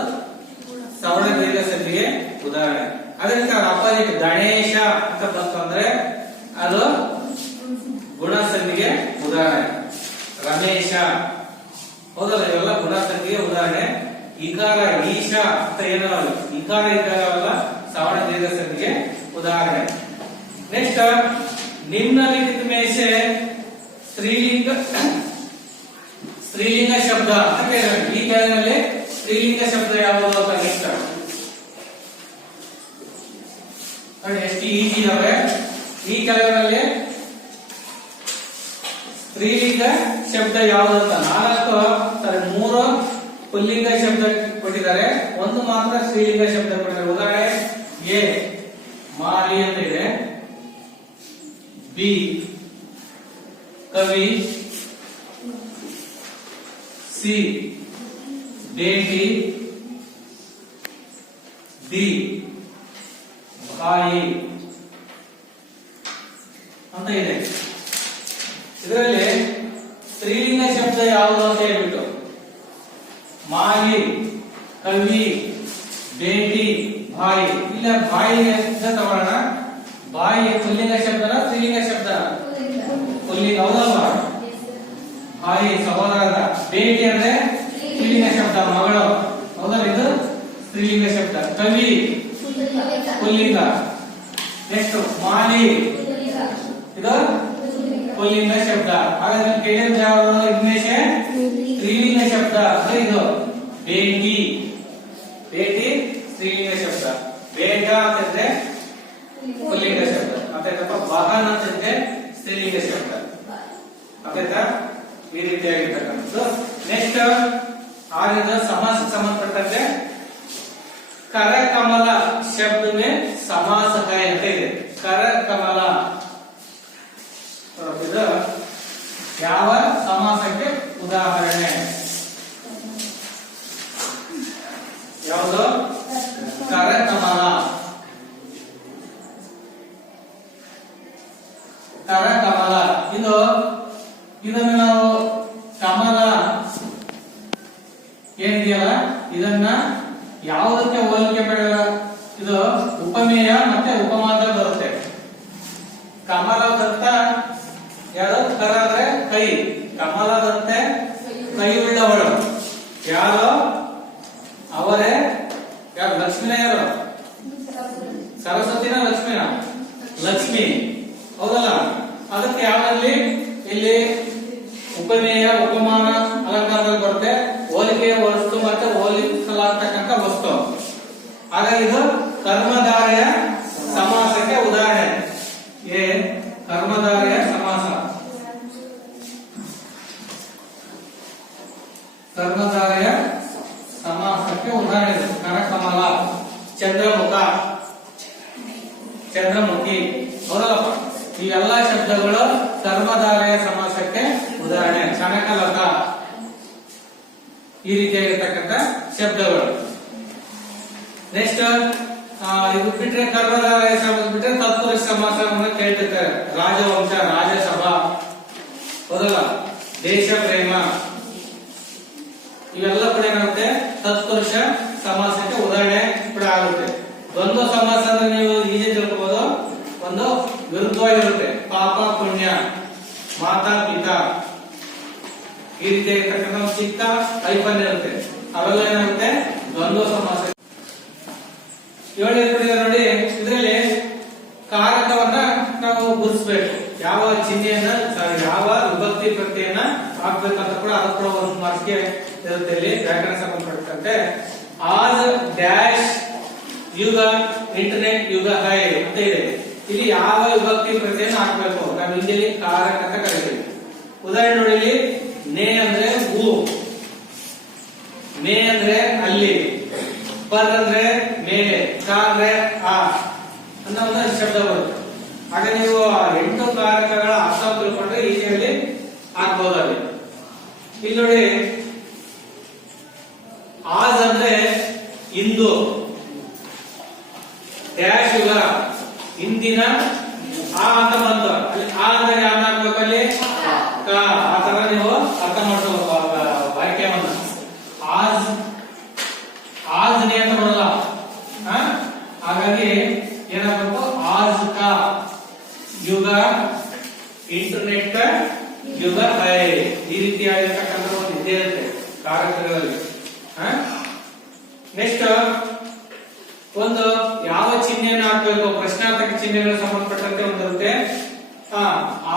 ಸವರ್ಣ ದೀರ್ಘ ಸಂಧಿಗೆ ಉದಾಹರಣೆ. ಅದಕ್ಕೆ ಅಪೋಸಿಟ್ ಗಣೇಶ ಅಂತ ಬಂತಂದ್ರೆ ಅದು ಗುಣ ಸಂಧಿಗೆ ಉದಾಹರಣೆ. ರಮೇಶ, ಹೌದಲ್ಲ? ಇವೆಲ್ಲ ಗುಣ ಸಂಧಿಗೆ ಉದಾಹರಣೆ. ಇಕಾರ, ಈಶ ಅಂತ ಏನೋ ಇಕಾರ ಇಕಾರವಲ್ಲ, सवर्ण दीर्घ संधि के उदाहरण. नेक्स्ट निम्नलिखित में से स्त्रीलिंग शब्द ಈ ಕೆಳಗಿನಲ್ಲಿ ಸ್ತ್ರೀಲಿಂಗ ಶಬ್ದ ಯಾವುದು ಅಂತ ನೆಕ್ಸ್ಟ್ ನೋಡಿ, ಎಷ್ಟು ಈಜಿ ಇದಾವೆ. ಈ ಕೆಳಗಿನಲ್ಲಿ ಸ್ತ್ರೀಲಿಂಗ ಶಬ್ದ ಯಾವುದು ಅಂತ 3 ಪುಲ್ಲಿಂಗ ಶಬ್ದ ಕೊಟ್ಟಿದ್ದಾರೆ, ಒಂದು ಮಾತ್ರ ಸ್ತ್ರೀಲಿಂಗ ಶಬ್ದ ಕೊಟ್ಟಿದ್ದಾರೆ. ಉದಾಹರಣೆ ಎ ಮಾಲಿ ಅಂತ ಇದೆ, ಬಿ ಕವಿ, ಸಿ ಬೇಟಿ, ಡಿ ಬಾಯಿ ಅಂತ ಇದೆ. ಇದರಲ್ಲಿ ಸ್ತ್ರೀಲಿಂಗ ಶಬ್ದ ಯಾವುದು ಅಂತ ಹೇಳ್ಬಿಟ್ಟು ಮಾಲಿ, ಕವಿ, ಬೇಟಿ, ಬಾಯಿ. ಇಲ್ಲ ಬಾಯಿಗೆ ತಗೊಳ್ಳೋಣ. ಬಾಯಿ ಪುಲ್ಲಿಂಗ ಶಬ್ದನ ಸ್ತ್ರೀಲಿಂಗ ಶಬ್ದ? ಪುಲ್ಲಿಂಗ, ಹೌದಲ್ವಾ? ಬಾಯಿ ಸಹೋದರ. ಬೇಟಿ ಅಂದ್ರೆ ಸ್ತ್ರೀಲಿಂಗ ಶಬ್ದ, ಮಗಳು, ಹೌದಲ್ಲ? ಇದು ಸ್ತ್ರೀಲಿಂಗ ಶಬ್ದ. ಕವಿ ಪುಲ್ಲಿಂಗ. ನೆಕ್ಸ್ಟ್ ಮಾಲಿ, ಇದು ಪುಲ್ಲಿಂಗ ಶಬ್ದ. ಹಾಗಾದ್ರೆ ಕೇಳಿದ್ರೆ ಯಾವುದು ಇಂಗ್ಲಿಷ್? ಸ್ತ್ರೀಲಿಂಗ ಶಬ್ದ. ಇದು ಬೇಟಿ, ಬೇಟಿ ಸ್ತ್ರೀಲಿಂಗ ಶಬ್ದ. ಬೇಟ ಅಂತಂದ್ರೆ ಪುಲ್ಲಿಂಗ ಶಬ್ದ. ಅರ್ಥಾಯ್ತಪ್ಪ? ವಾಹನ ಅಂತಂದ್ರೆ ಸ್ತ್ರೀಲಿಂಗ ಶಬ್ದ. ಅರ್ಥಾಯ್ತಾ? ಈ ರೀತಿಯಾಗಿರ್ತಕ್ಕಂಥದ್ದು. ನೆಕ್ಸ್ಟ್ ಆರಿಂದ ಸಮಾಸಕ್ಕೆ ಸಂಬಂಧಪಟ್ಟಂತೆ करकमल शब्द में समास है ಅಂತ ಇದೆ. करकमल ಇದು ಯಾವ ಸಮಾಸಕ್ಕೆ ಉದಾಹರಣೆ? ಯಾವುದು? करकमल. करकमल ಇದನ್ನು ನಾವು ಕಮಲ ಏನಿದೆಯಲ್ಲ ಇದನ್ನ ಯಾವುದಕ್ಕೆ ಹೋಲಿಕೆ ಬೇಡ? ಇದು ಉಪಮೇಯ ಮತ್ತೆ ಉಪಮಾದ ಬರುತ್ತೆ. ಕಮಲ ದತ್ತ ಯಾರು? ಕರ ಅಂದ್ರೆ ಕೈ. ಕಮಲ ದತ್ತೆ ಕೈ ಉಳ್ಳವಳು ಯಾರು? ಅವರೇ ಯಾರು? ಲಕ್ಷ್ಮಿನ ಯಾರು? ಸರಸ್ವತಿನ ಲಕ್ಷ್ಮಿನ? ಲಕ್ಷ್ಮಿ, ಹೌದಲ್ಲ? ಅದಕ್ಕೆ ಯಾವ್ದಲ್ಲಿ ಇಲ್ಲಿ ಉಪಮೇಯ ಉಪಮಾನ ಅಲಂಕಾರದಲ್ಲಿ ಬರುತ್ತೆ. ಹೋಲಿಕೆಯ ವಸ್ತು ಮತ್ತೆ ಹೋಲಿಸಲಾಗ್ತಕ್ಕಂಥ ವಸ್ತು. ಹಾಗಾಗಿ ಇದು ಕರ್ಮಧಾರೆಯ ಸಮಾಸಕ್ಕೆ ಉದಾಹರಣೆ. ಕರ್ಮಧಾರೆಯ ಸಮಾಸ. ಕರ್ಮಧಾರೆಯ ಸಮಾಸಕ್ಕೆ ಉದಾಹರಣೆ ಕರಕಮಲ. ಚಂದ್ರಮುಖ, ಚಂದ್ರಮುಖಿ, ಹೌದಲ್ಲಪ್ಪ? ಈ ಎಲ್ಲಾ ಶಬ್ದಗಳು ಕರ್ಮಧಾರೆಯ ಸಮಾಸಕ್ಕೆ ಉದಾಹರಣೆ. ಕನಕಲತ, ಈ ರೀತಿಯಾಗಿರ್ತಕ್ಕಂಥ ಶಬ್ದಗಳು. ನೆಕ್ಸ್ಟ್ ಇದು ಬಿಟ್ರೆ ಕರ್ಮಧಾರೆಯ ಸಮಾಸ ಬಿಟ್ರೆ ತತ್ಪುರುಷ ಸಮಾಸವನ್ನು ಕೇಳ್ತಿರ್ತಾರೆ. ರಾಜವಂಶ, ರಾಜಸಭಾ, ಹೌದಲ್ಲ? ದೇಶ ಪ್ರೇಮ, ಇವೆಲ್ಲ ಕೂಡ ಏನಾಗುತ್ತೆ? ತತ್ಪುರುಷ ಸಮಾಸಕ್ಕೆ ಉದಾಹರಣೆ ಕೂಡ ಆಗುತ್ತೆ. ದ್ವಂದ್ವ ಸಮಾಸ ಅಂದ್ರೆ ನೀವು ಈಜಿ ತಿಳ್ಕೋಬಹುದು. ಒಂದು ವಿರುದ್ಧವಾಗಿರುತ್ತೆ. ಪಾಪ ಪುಣ್ಯ, ಮಾತಾ ಪಿತಾ, ಈ ರೀತಿಯಾಗಿರ್ತಕ್ಕಂಥ ಚಿಕ್ಕ ಕೈಪಲ್ಯ ಇರುತ್ತೆ. ಅವೆಲ್ಲ ಏನಾಗುತ್ತೆ? ದ್ವಂದ್ವ ಸಮಾಸ. 7 ನೋಡಿ. ಇದರಲ್ಲಿ ಕಾರಕವನ್ನ ನಾವು ಗುರುತಿಸಬೇಕು. ಯಾವ ಚಿಹ್ನೆಯನ್ನ, ಯಾವ ವಿಭಕ್ತಿ ಪ್ರತ್ಯಯನ ಹಾಕ್ಬೇಕಂತ ಕೂಡ ಅದು ಕೂಡ ಒಂದು ಮಾರ್ಕ್ಸ್ಗೆ ಇರುತ್ತೆ. ಇಲ್ಲಿ ವ್ಯಾಕರಣ ಸಂಬಂಧಪಟ್ಟಂತೆ ಆಜ್ ಡ್ಯಾಶ್ ಯುಗ ಇಂಟರ್ನೆಟ್ ಯುಗ ಹೈ ಅಂತ ಇದೆ. ಇಲ್ಲಿ ಯಾವ ವಿಭಕ್ತಿ ಪ್ರತ್ಯಯನ ಹಾಕ್ಬೇಕು? ನಾವು ಹಿಂದಿಯಲ್ಲಿ ಕಾರಕ ಅಂತ ಕರಿತೀವಿ. ಉದಾಹರಣೆ ನೋಡಿ, ಇಲ್ಲಿ ನೇ ಅಂದ್ರೆ ಹೂ, ಮೇ ಅಂದ್ರೆ ಅಲ್ಲಿ, ಪರ್ ಅಂದ್ರೆ ಮೇಲೆ, ಕ ಅಂದ್ರೆ ಆ ಅನ್ನೋ ಒಂದು ಶಬ್ದ ಬರುತ್ತೆ. ಆಗ ನೀವು 8 ಕಾರಕಗಳ ಅರ್ಥ ತಿಳ್ಕೊಂಡ್ರೆ ಈಸಿಯಲ್ಲಿ ಹಾಕ್ಬಹುದು. ಅಲ್ಲಿ ಇಲ್ಲಿ ನೋಡಿ, ಆಜ್ ಅಂದ್ರೆ ಇಂದು, ಡ್ಯಾಶ್ ಯುಗ ಇಂದಿನ, ಆ ಅಂತ ಬಂತು. ಅಲ್ಲಿ ಆ ಅಂದ್ರೆ ಯಾರು ಹಾಕ್ಬೇಕು? ಅಲ್ಲಿ ಕ. ಆ ತರ ನೀವು ಅರ್ಥ ಮಾಡ್ಕೋಬೇಕು ವಾಕ್ಯವನ್ನ. ಆಜ್ ಆಜ್ನೆ ಅಂತ ಬರಲ್ಲ. ಹಾಗಾಗಿ ಏನಾಗಬೇಕು? ಆಜ್ ಕಾ ಯುಗ ಇಂಟರ್ನೆಟ್ ಕ ಯುಗ ಹೈ. ಈ ರೀತಿಯಾಗಿರ್ತಕ್ಕಂಥ ಒಂದು ಇದ್ದೇ ಇರುತ್ತೆ ಕಾರಕಗಳಲ್ಲಿ. ನೆಕ್ಸ್ಟ್ ಒಂದು ಯಾವ ಚಿಹ್ನೆಯನ್ನು ಹಾಕಬೇಕು? ಪ್ರಶ್ನಾರ್ಥಕ ಚಿಹ್ನೆಗಳಿಗೆ ಸಂಬಂಧಪಟ್ಟಂತೆ ಒಂದಿರುತ್ತೆ.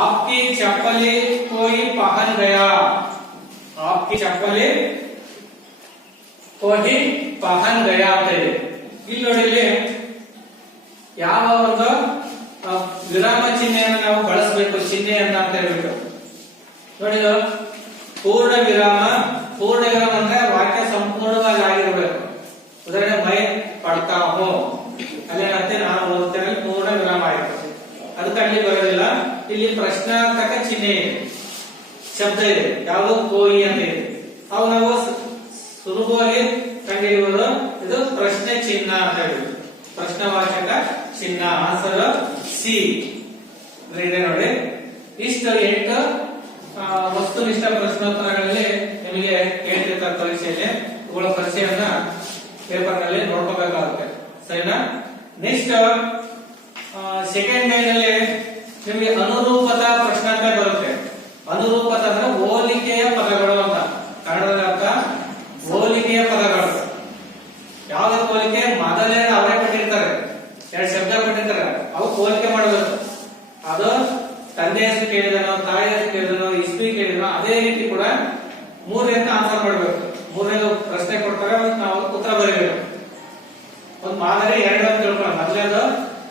आपकी चप्पली कोई पहन गया, आपकी चप्पली कोई पहन गया ಅಂತ ಇದೆ. ಇಲ್ಲಿ ನೋಡಿ, ಇಲ್ಲಿ ಯಾವ ಒಂದು ವಿರಾಮ ಚಿಹ್ನೆಯನ್ನು ನಾವು ಬಳಸಬೇಕು? ಚಿಹ್ನೆಯನ್ನ ಅಂತ ಹೇಳ್ಬಿಟ್ಟು ನೋಡಿ. ಪೂರ್ಣ ವಿರಾಮ. ಪೂರ್ಣ ವಿರಾಮ ಅಂದ್ರೆ ವಾಕ್ಯ ಸಂಪೂರ್ಣವಾಗಿ ಆಗಿರಬೇಕು. ಉದಾಹರಣೆ ಮೈ ಪಡ್ತಾ ಹೋ, ಅಲ್ಲೇನಂತೆ ನಾನು ಓದ್ತೇನೆ, ಪೂರ್ಣ ವಿರಾಮ ಆಯ್ತು. ಅದಕ್ಕೆ ಅಲ್ಲಿ ಬರೋದಿಲ್ಲ. ಇಲ್ಲಿ ಪ್ರಶ್ನಾರ್ಥಕ ಚಿಹ್ನೆ ಇದೆ, ಶಬ್ದ ಇದೆ, ಯಾವುದು? ಕೋಯಿ ಅಂತ ಇದೆ. ಅವು ನಾವು ಸುಲಭವಾಗಿ ಕಂಡುಹಿಡಿಯುವುದು. ಇದು ಪ್ರಶ್ನೆ ಚಿಹ್ನ ಅಂತ ಹೇಳಿ, ಪ್ರಶ್ನವಾಚಕ ಚಿಹ್ನ. ಆನ್ಸರ್ ಸಿ ಇದೆ ನೋಡಿ. ಇಷ್ಟು 8 ವಸ್ತುನಿಷ್ಠ ಪ್ರಶ್ನೋತ್ತರಗಳಲ್ಲಿ ನಿಮಗೆ ಕೇಳ್ತಿರ್ತಾರೆ ಪರೀಕ್ಷೆಯಲ್ಲಿ. ಇವುಗಳ ಪರಿಚಯನ ಪೇಪರ್ ನಲ್ಲಿ ನೋಡ್ಕೋಬೇಕಾಗುತ್ತೆ. ಸರಿನಾ? ನೆಕ್ಸ್ಟ್ ಸೆಕೆಂಡ್ ಲೈನಲ್ಲಿ ನಿಮಗೆ ಅನುರೂಪತಾ ಪ್ರಶ್ನಾಂಕ ಬರುತ್ತೆ. ಅನುರೂಪತಾ ಅಂದ್ರೆ ಹೋಲಿಕೆಯ ಪದಗಳು ಅಂತ ಕನ್ನಡದ ಅರ್ಥ. ಹೋಲಿಕೆಯ ಪದಗಳು ಯಾವ್ದು ಹೋಲಿಕೆ? ಮೊದಲೇ ಅವರೇ ಕೊಟ್ಟಿರ್ತಾರೆ, 2 ಶಬ್ದ ಕೊಟ್ಟಿರ್ತಾರೆ, ಅವು ಹೋಲಿಕೆ ಮಾಡಬೇಕು. ಅದು ತಂದೆ ಹೆಸರು ಕೇಳಿದನೋ, ತಾಯಿ ಹೆಸರು ಕೇಳಿದನೋ, ಇಸ್ವಿ ಕೇಳಿದನೋ, ಅದೇ ರೀತಿ ಕೂಡ 3 ಅಂತ ಆನ್ಸರ್ ಮಾಡಬೇಕು. 3ನೇ ಪ್ರಶ್ನೆ ಕೊಡ್ತಾರೆ, ನಾವು ಉತ್ತರ ಬರೀಬೇಕು. ಒಂದು ಮಾದರಿ 2 ಅಂತ ತಿಳ್ಕೊಳ್ಳೋಣ. ಮೊದಲೇದು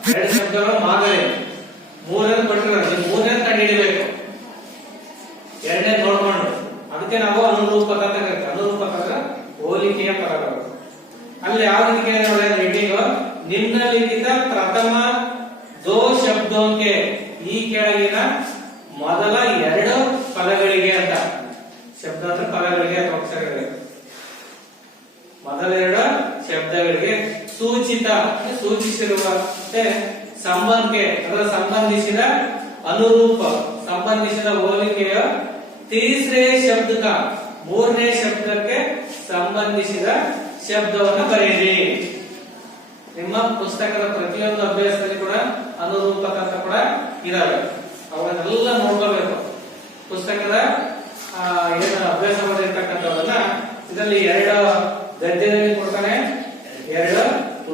2 ಶಬ್ದಗಳು ಮಾದರಿ, 3 ಕೊಟ್ಟಿರೋದು, 3ನೇ ಕಂಡು ಹಿಡಿಬೇಕು. 2ನೇ ನೋಡ್ಕೊಂಡು ಅದಕ್ಕೆ ನಾವು ಅನುರೂಪತ ಅಂತ ಕರಿತೀವಿ. ಅನುರೂಪತ ಅಂದ್ರೆ ಹೋಲಿಕೆಯ ಪದಗಳು. ಅಲ್ಲಿ ಯಾವ ರೀತಿ ಕೇಳಿದ್ರೆ ರೀಡಿಂಗ್ ನಿಮ್ನಲಿಖಿತ ಪ್ರಥಮ ದೋ ಶಬ್ದೋಂಕೆ, ಈ ಕೆಳಗಿನ ಮೊದಲ 2 ಪದಗಳಿಗೆ ಅಂತ. ಶಬ್ದ ಅಂದ್ರೆ ಪದಗಳಿಗೆ ಅಥವಾ ಅಕ್ಷರಗಳಿಗೆ. ಮೊದಲ 2 ಶಬ್ದಗಳಿಗೆ ಸೂಚಿತ ಸೂಚಿಸಿರುವ ಸಂಬಂಧಕ್ಕೆ ಅದರ ಸಂಬಂಧಿಸಿದ ಅನುರೂಪ ಸಂಬಂಧಿಸಿದ ಹೋಲಿಕೆಯ ತೀಸರೇ ಶಬ್ದಕ 3ನೇ ಶಬ್ದಕ್ಕೆ ಸಂಬಂಧಿಸಿದ ಶಬ್ದವನ್ನು ಬರೆಯಿರಿ. ನಿಮ್ಮ ಪುಸ್ತಕದ ಪ್ರತಿಯೊಂದು ಅಭ್ಯಾಸದಲ್ಲಿ ಕೂಡ ಅನುರೂಪಕ ಅಂತ ಕೂಡ ಇದಾವೆ. ಅವನ್ನೆಲ್ಲ ನೋಡ್ಕೋಬೇಕು. ಪುಸ್ತಕದ ಏನು ಅಭ್ಯಾಸ ಮಾಡಿರ್ತಕ್ಕಂಥವನ್ನ ಇದರಲ್ಲಿ 2 ಗದ್ಯದಲ್ಲಿ ಕೊಡ್ತಾನೆ, 2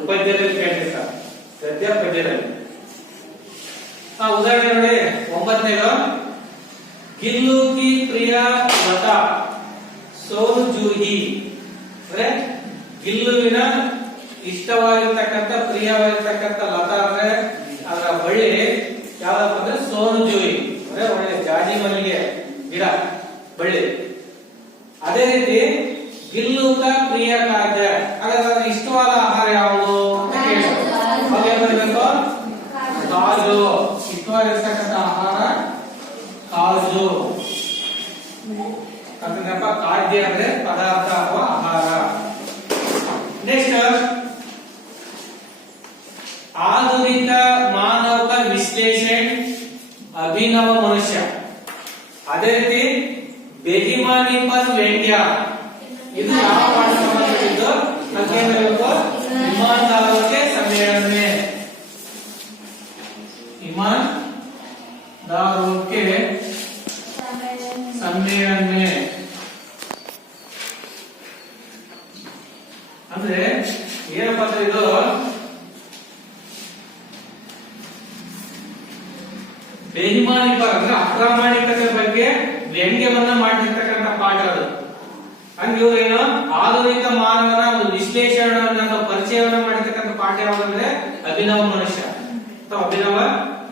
ಪದ್ಯದಲ್ಲಿ ಕೇಳ್ತಿರ್ತಾನೆ. ಗದ್ಯ ಪದ್ಯದಲ್ಲಿ ಉದಾಹರಣೆ ನೋಡಿ. 9ನೇದು ಗಿಲ್ಲು ಕಿ ಪ್ರಿಯ ಲತಾ ಸೋನು ಜೂಹಿ ಅಂದ್ರೆ ಗಿಲ್ಲುವಿನ ಇಷ್ಟವಾಗಿರ್ತಕ್ಕಂಥ ಪ್ರಿಯವಾಗಿರ್ತಕ್ಕಂಥ ಲತಾ ಅಂದ್ರೆ ಅದರ ಬಳ್ಳಿ ಯಾವ್ದಪ್ಪ ಅಂದ್ರೆ ಸೋನು ಜೂಹಿ ಅಂದ್ರೆ ಒಳ್ಳೆ ಜಾಜಿ ಮಲ್ಲಿಗೆ ಗಿಡ ಬಳ್ಳಿ. ಅದೇ ರೀತಿ ಗಿಲ್ಲುಕ ಪ್ರಿಯ ಖಾದ್ಯ, ಹಾಗಾದ್ರೆ ಇಷ್ಟವಾದ ಆಹಾರ ಯಾವುದು ಅಂತ ಕೇಳ್ತಾರೆ. ಅವೇನ್ ಬರಬೇಕು? ಕಾಜು. ಇಷ್ಟವಾಗಿರ್ತಕ್ಕಂಥ ಆಹಾರ ಕಾಜು. ಅದನ್ನಪ್ಪ ಖಾದ್ಯ ಅಂದ್ರೆ ಪದಾರ್ಥ ಅಥವಾ ಆಹಾರ. ನೆಕ್ಸ್ಟ್ ಆಧುನಿಕ ಮಾನವ ವಿಶ್ಲೇಷಣೆ ಅಭಿನವ ಮನುಷ್ಯ. ಅದೇ ರೀತಿ ಬೇಹಿಮಾನಿ ಪರ್ ವ್ಯಂಗ್ಯ, ಇದು ಯಾವ ಪಾಠ ಸಂಬಂಧಿಸಿದ್ದು? ईमानदारों सम्मेलन में, ईमानदारों के सम्मेलन में ಅಂದ್ರೆ ಏನಪ್ಪ ಅಂದ್ರೆ ಇದು ಬೇಹಿಮಾನಿ ಪರ ಅಂದ್ರೆ ಅಪ್ರಾಮಾಣಿಕತೆ ಬಗ್ಗೆ ವ್ಯಂಗ್ಯವನ್ನ ಮಾಡಿರ್ತಕ್ಕಂಥ ಪಾಠ ಅದು. ಹಂಗೆ ಇವರು ಏನು ಆಧುನಿಕ ಮಾನವನ ಒಂದು ವಿಶ್ಲೇಷಣೆಯನ್ನ ಪರಿಚಯವನ್ನ ಮಾಡಿರ್ತಕ್ಕಂಥ ಪಾಠ ಯಾವ್ದಂದ್ರೆ ಅಭಿನವ ಮನುಷ್ಯ ಅಥವಾ ಅಭಿನವ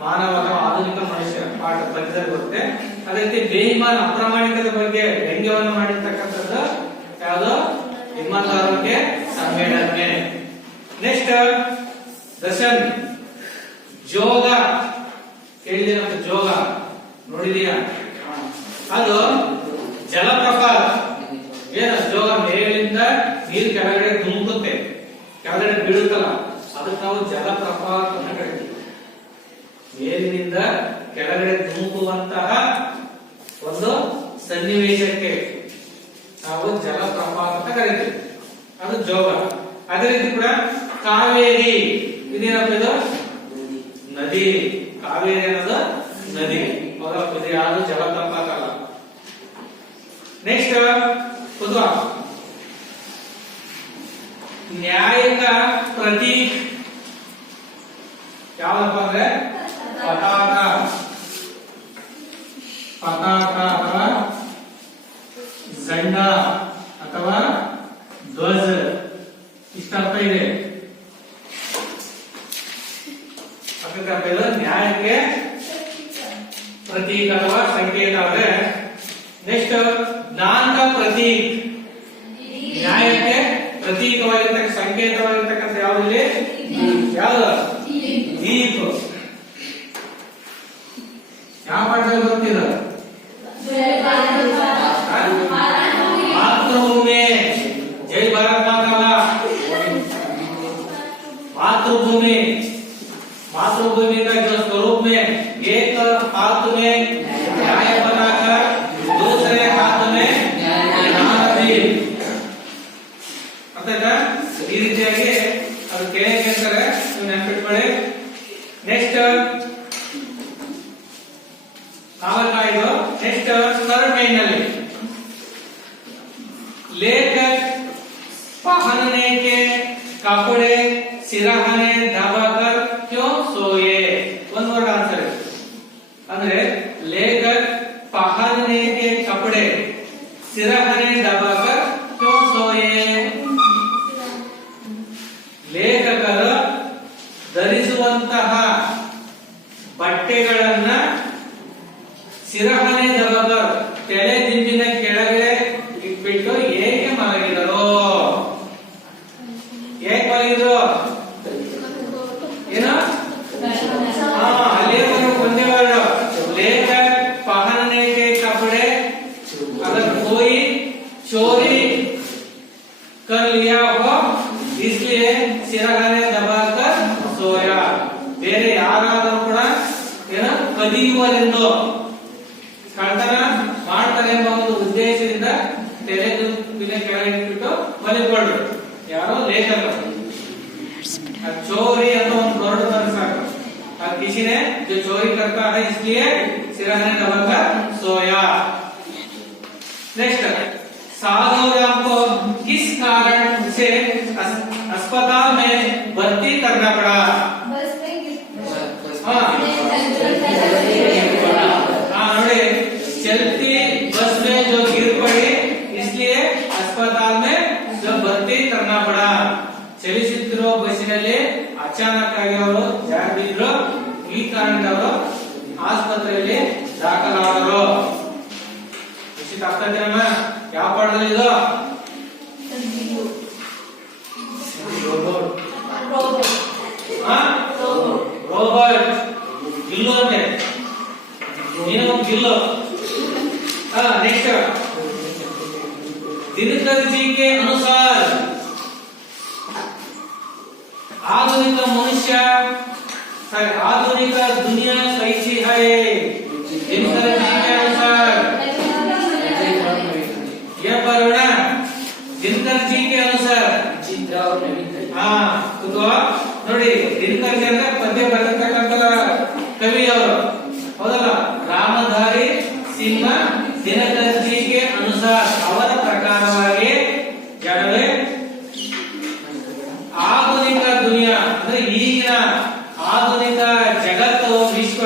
ಮಾನವ ಅಥವಾ ಆಧುನಿಕ ಮನುಷ್ಯ ಪಾಠ ಪದ್ಯದಲ್ಲಿ ಬರುತ್ತೆ. ಅದೇ ರೀತಿ ಬೇಹಿಮಾನ್ ಅಪ್ರಾಮಾಣಿಕತೆ ಬಗ್ಗೆ ವ್ಯಂಗ್ಯವನ್ನ ಮಾಡಿರ್ತಕ್ಕಂಥದ್ದು ಯಾವುದು? ईमानदारों के सम्मेलन में। नेक्स्ट दर्शन जोग ಕೇಳಿದೀನಂತ ಜೋಗ ನೋಡಿದೀಯಾ? ಅದು ಜಲಪ್ರಪಾತ. ಏನು ಜೋಗ? ಮೇಲಿಂದ ನೀರು ಕೆಳಗಡೆ ಧುಮುಕುತ್ತೆ, ಕೆಳಗಡೆ ಬೀಳುತ್ತಲ್ಲ, ಅದಕ್ಕೆ ನಾವು ಜಲಪ್ರಪಾತ ಅಂತ ಕರಿತೀವಿ. ಮೇಲಿನಿಂದ ಕೆಳಗಡೆ ಧುಮುಕುವಂತಹ ಒಂದು ಸನ್ನಿವೇಶಕ್ಕೆ ನಾವು ಜಲಪ್ರಪಾತ ಅಂತ ಕರಿತೀವಿ, ಅದು ಜೋಗ. ಅದೇ ರೀತಿ ಕೂಡ ಕಾವೇರಿ, ಇದೇನಪ್ಪ? ಇದು ನದಿ. ಕಾವೇರಿ ಅನ್ನೋದು ನದಿ, ಇದು ಯಾವುದು ಜಲಪ್ರಪಾತ ಅಲ್ಲ. ನೆಕ್ಸ್ಟ್ ಪುದ್ವ ನ್ಯಾಯಿಕ ಪ್ರತೀಕ್ ಯಾವಪ್ಪ ಅಂದ್ರೆ ಪತಾಕ. ಪತಾಕ ಅಥವಾ झंडा ಅಥವಾ ಧ್ವಜ, ಇಷ್ಟ ಅರ್ಥ ಇದೆ. ಅದಕ್ಕೆ ನ್ಯಾಯಕ್ಕೆ ಪ್ರತೀಕ ಅಥವಾ ಸಂಕೇತ. ಅಂದ್ರೆ ನೆಕ್ಸ್ಟ್ ಜ್ಞಾನ ಪ್ರತೀಕ್, ನ್ಯಾಯಕ್ಕೆ ಪ್ರತೀಕವಾಗಿರ್ತಕ್ಕ ಸಂಕೇತವಾಗಿರ್ತಕ್ಕಂಥ ಯಾವುದಿಲ್ಲ? ಯಾವುದು? ದೀಪ. ಯಾವ ಪಾಠದಲ್ಲಿ ಬರ್ತಿದ? मातृभूमि, जय भारत माता। मातृभूमि, मातृभूमि का जो स्वरूप में एक हाथ में न्याय बनाकर ನಾಲ್ಕಾಯ್ತು. ನೆಕ್ಸ್ಟ್ ಥರ್ಡ್ ಲೈನ್ ನಲ್ಲಿ लेखक पहनने के कपड़े सिरहने दबाकर क्यों सोए. one word answer ಅಂದ್ರೆ लेखक पहनने के कपड़े सिरहने दबाकर क्यों सोए. ಲೇಖಕರು ಧರಿಸುವಂತಹ ಬಟ್ಟೆಗಳನ್ನ ಸಿರಹನೆ ದಬಕರ್ ತಲೆ ದಿಂಬಿನ ಕೆಳಗೆ ಇಟ್ಬಿಟ್ಟು ಏಕೆ ಮಲಗಿದರು. ಏಕೆ ಮಲಗಿದ್ರು ಏನು ಅಲ್ಲಿ ಒಂದೇ ವರ್ಡ್ लेखक पहनने के कपड़े अगर कोई चोरी कर लिया हो इसलिए सिरहने दबाकर सोया. ಬೇರೆ ಯಾರಾದರೂ ಕೂಡ ಏನು ಕದಿಯುವರೆಂದು ಕಳ್ತನ ಮಾಡ್ತಾರೆ ಎಂಬ ಒಂದು ಉದ್ದೇಶದಿಂದ ತಲೆ ದಿಂಬಿನ ಕೆಳಗೆ ಇಟ್ಬಿಟ್ಟು ಮಲಗಿಕೊಂಡ್ರು. ಯಾರೋ ಲೇಖಕರು. चोरी ಅಂತ ಒಂದು ವರ್ಡ್ ತಂದು ಸಾಕು. किसी ने जो चोरी करता है इसलिए सिरहने दबाकर सोया. नेक्स्ट साधुराम को किस कारण से अस्पताल में भर्ती करना पड़ा. ನೋಡಿ चलती बस में जो गिर पड़ी इसलिए अस्पताल में जो भर्ती करना पड़ा. ಚಲಿಸುತ್ತಿರುವ ಬಸ್ಸಿನಲ್ಲಿ ಅಚಾನಕ್ ಆಗಿ ಅವರು ಜಾರಿ ಬಿದ್ರು. ಈ ಕಾರಣದಿಂದ ಅವರು ಆಸ್ಪತ್ರೆಯಲ್ಲಿ ದಾಖಲಾದರು. ಆಗ್ತಾ ಇದ್ದೀರಮ್ಮ ಯಾವ ಪಾಠದಲ್ಲಿ ಇದು ರೋಬೋಟ್ ಗಿಲ್ಲು ಅಂತೆ ನೀನು ಒಂದು ಗಿಲ್ಲು. नेक्स्ट दिनकर जी के अनुसार आधुनिक मनुष्य आधुनिक दुनिया कैसी है. दिनकर जी के अनुसार यह पढ़ना दिनकर जी के अनुसार ನೋಡಿ ದಿನಕರ್ ಜಿ ಅಂದ್ರೆ ಪದ್ಯ ಬರೆದಿರ್ತಕ್ಕಂಥ ಕವಿ ಅವರು ಹೌದಲ್ಲ. ರಾಮಧಾರಿ ಸಿಂಹ ದಿನಕರ್ ಜಿ ಕೆ ಅನುಸಾರ ಅವರ ಪ್ರಕಾರವಾಗಿ ಜನವೇ ಆಧುನಿಕ ದುನಿಯಾ ಅಂದ್ರೆ ಈಗಿನ ಆಧುನಿಕ ಜಗತ್ತು ವಿಶ್ವ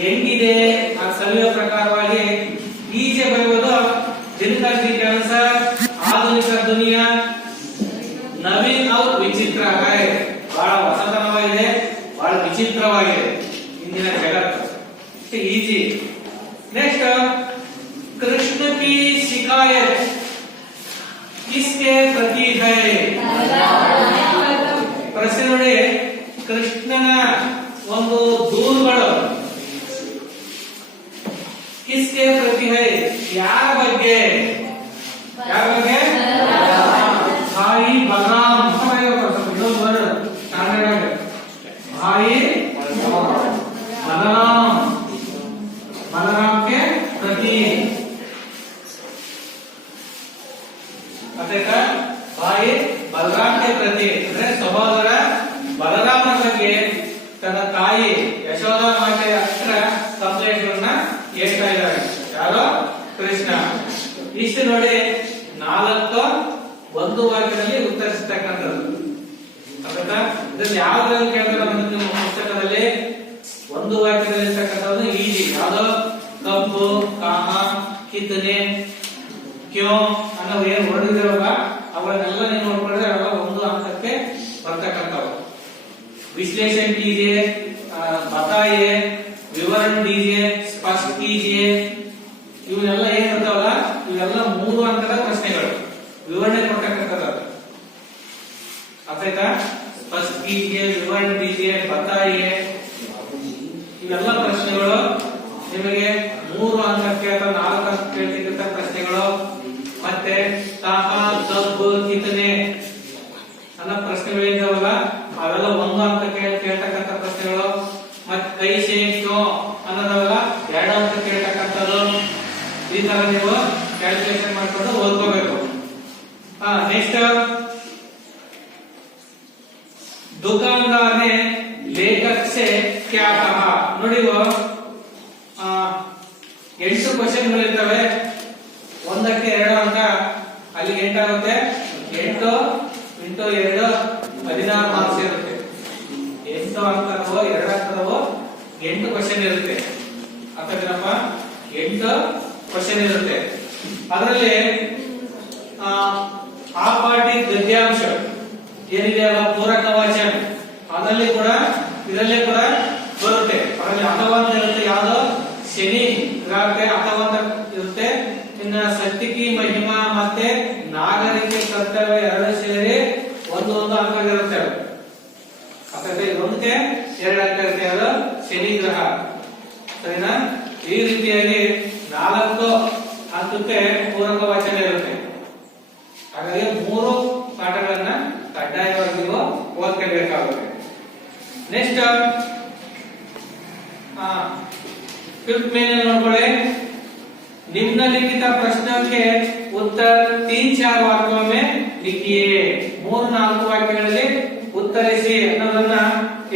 ಹೆಂಗಿದೆ ಆ ಸವಿಯ ಪ್ರಕಾರವಾಗಿ ಈಚೆ ಬರುವುದು ದಿನಕರ್ ಜಿ ಕೆ ಅನುಸಾರ ಆಧುನಿಕ ದುನಿಯಾ ನವೀನ್ और ವಿಚಿತ್ರ है. ಬಹಳ ಹೊಸತನವಾಗಿದೆ, ಬಹಳ ವಿಚಿತ್ರವಾಗಿದೆ ಇಂದಿನ ಜಗತ್ತು. ಈಜಿ. नेक्स्ट कृष्ण की शिकायत किसके प्रति है. ಪ್ರಶ್ನೆ ನೋಡಿ ಕೃಷ್ಣನ ಒಂದು ದೂರುಗಳು किसके प्रति है ಯಾರ ಬಗ್ಗೆ. ಯಾರ ಬಗ್ಗೆ भाई बलराम भाई बलराम बलराम के प्रति भाई बलराम के प्रति ಅಂದ್ರೆ ಸಹೋದರ ಬಲರಾಮನ ಬಗ್ಗೆ ತನ್ನ ತಾಯಿ ಯಶೋಧ ಮಾತೆ ಹತ್ರ ಸಂದೇಶವನ್ನ ಹೇಳ್ತಾ ಇದ್ದಾರೆ. ಯಾರು ಕೃಷ್ಣ. ಇಷ್ಟು ನೋಡಿ 4 ಒಂದು ವಾಕ್ಯದಲ್ಲಿ ಉತ್ತರಿಸತಕ್ಕಂಥದ್ದು. ಇದರಲ್ಲಿ ಯಾವ್ದ್ರಲ್ಲಿ ಕೇಳಿದ್ರೆ ನಿಮ್ಮ ಪುಸ್ತಕದಲ್ಲಿ ಒಂದು ವಾಕ್ಯದಲ್ಲಿ ಇರ್ತಕ್ಕಂಥದ್ದು ಈಜಿ. ಯಾವ್ದೋ ಕಬ್ಬು ಕಾಮ ಕಿತ್ತನೆ ಕ್ಯೋ ಅನ್ನೋ ಏನ್ ಹೊರಡಿದಿರಲ್ಲ ಅವನ್ನೆಲ್ಲ ನೀವು ನೋಡ್ಕೊಂಡ್ರೆ ಅವೆಲ್ಲ ಒಂದು ಹಂತಕ್ಕೆ ಬರ್ತಕ್ಕಂಥವು. विश्लेषण कीजिए, बताइए, विवरण दीजिए, स्पष्ट कीजिए. ಇವನ್ನೆಲ್ಲ ಏನಿರ್ತಾವಲ್ಲ ಇವೆಲ್ಲ 3 ಅಂಕದ ಪ್ರಶ್ನೆಗಳು. ವಿವರಣೆ ಕೊಡ್ತಕ್ಕಂಥದ್ದು ಆಯ್ತಾ. स्पष्ट कीजिए, विवरण दीजिए, बताइए ಇವೆಲ್ಲ ಪ್ರಶ್ನೆಗಳು ನಿಮಗೆ 3 ಅಂಕಕ್ಕೆ ಅಥವಾ 4 ಅಂಕಕ್ಕೆ ಕೇಳ್ತಕ್ಕಂಥ ಪ್ರಶ್ನೆಗಳು. ಮತ್ತೆ ಕಹಾ ಕಬ್ ಕಿತನೆ ಅನ್ನೋ ಪ್ರಶ್ನೆಗಳು ಇದಾವಲ್ಲ ಅವೆಲ್ಲ 1 ಅಂಕಕ್ಕೆ ಕೇಳ್ತಕ್ಕಂಥ ಪ್ರಶ್ನೆಗಳು. ಮತ್ತೆ ಕೈಸೆ ಕ್ಯೋ ಅನ್ನೋದವೆಲ್ಲ 2 ಅಂಕಕ್ಕೆ ಕೇಳ್ತಕ್ಕಂಥದ್ದು. ಈ ತರ ನೀವು ಕ್ಯಾಲ್ಕುಲೇಷನ್ ಮಾಡ್ಕೊಂಡು ಓದ್ಕೋಬೇಕು. नेक्स्ट दुकानदार ने लेखक से क्या कहा. ನೋಡಿ ಕ್ವಶನ್ಗಳು ಇರ್ತವೆ. ಒಂದಕ್ಕೆ 2 ಅಂಕ, ಅಲ್ಲಿ 8 ಆಗುತ್ತೆ. 8 ಇಂಟು 2 16 ಮಾರ್ಕ್ಸ್ ಇರುತ್ತೆ. 8 ಅಂಕದವು 2 ಅಂಕದವು 8 ಕ್ವಶನ್ ಇರುತ್ತೆ. ಅರ್ಥವೇನಪ್ಪ? 8 ಕ್ವಶನ್ ಇರುತ್ತೆ. ಅದರಲ್ಲಿ ಆ ಪಾಠಿ ಗದ್ಯಾಂಶ ಏನಿದೆ ಅಲ್ಲ, ಪೂರಕ ವಾಚನ, ಅದರಲ್ಲಿ ಕೂಡ ಇದರಲ್ಲೇ ಕೂಡ ಬರುತ್ತೆ. ಅದರಲ್ಲಿ ಅಥವಾ ಅಂತ ಇರುತ್ತೆ, ಯಾವ್ದೋ ಶನಿ ಗ್ರಾಹಕ ಅಥವಾ ಅಂತ ಇರುತ್ತೆ. ಇನ್ನ ಸತ್ತಿಕಿ ಮಹಿಮಾ ಮತ್ತೆ ನಾಗರಿಕ ಕರ್ತವ್ಯ ಎರಡು ಸೇರಿ ಒಂದು ಅಂಕ ಇರುತ್ತೆ. ಅರ್ಥಾತ್ ಇದೊಂದಕ್ಕೆ 2 ಅಂಕ ಇರುತ್ತೆ. ಅದು ಶನಿ ಗ್ರಹ, ಸರಿನಾ? ಈ ರೀತಿಯಾಗಿ 4 ಅಂಕಕ್ಕೆ ಪೂರಕ ವಾಚನ ಇರುತ್ತೆ. ಹಾಗಾಗಿ 3 ಪಾಠಗಳನ್ನ ಕಡ್ಡಾಯವಾಗಿ ನೀವು ಓದ್ಕೋಬೇಕಾಗುತ್ತೆ. ನೆಕ್ಸ್ಟ್ 5th ಮೇಲೆ ನೋಡ್ಕೊಳ್ಳಿ. निम्नलिखित प्रश्नों के उत्तर 3-4 वाक्यों में लिखिए. 3-4 ವಾಕ್ಯಗಳಲ್ಲಿ ಉತ್ತರಿಸಿ ಅನ್ನೋದನ್ನ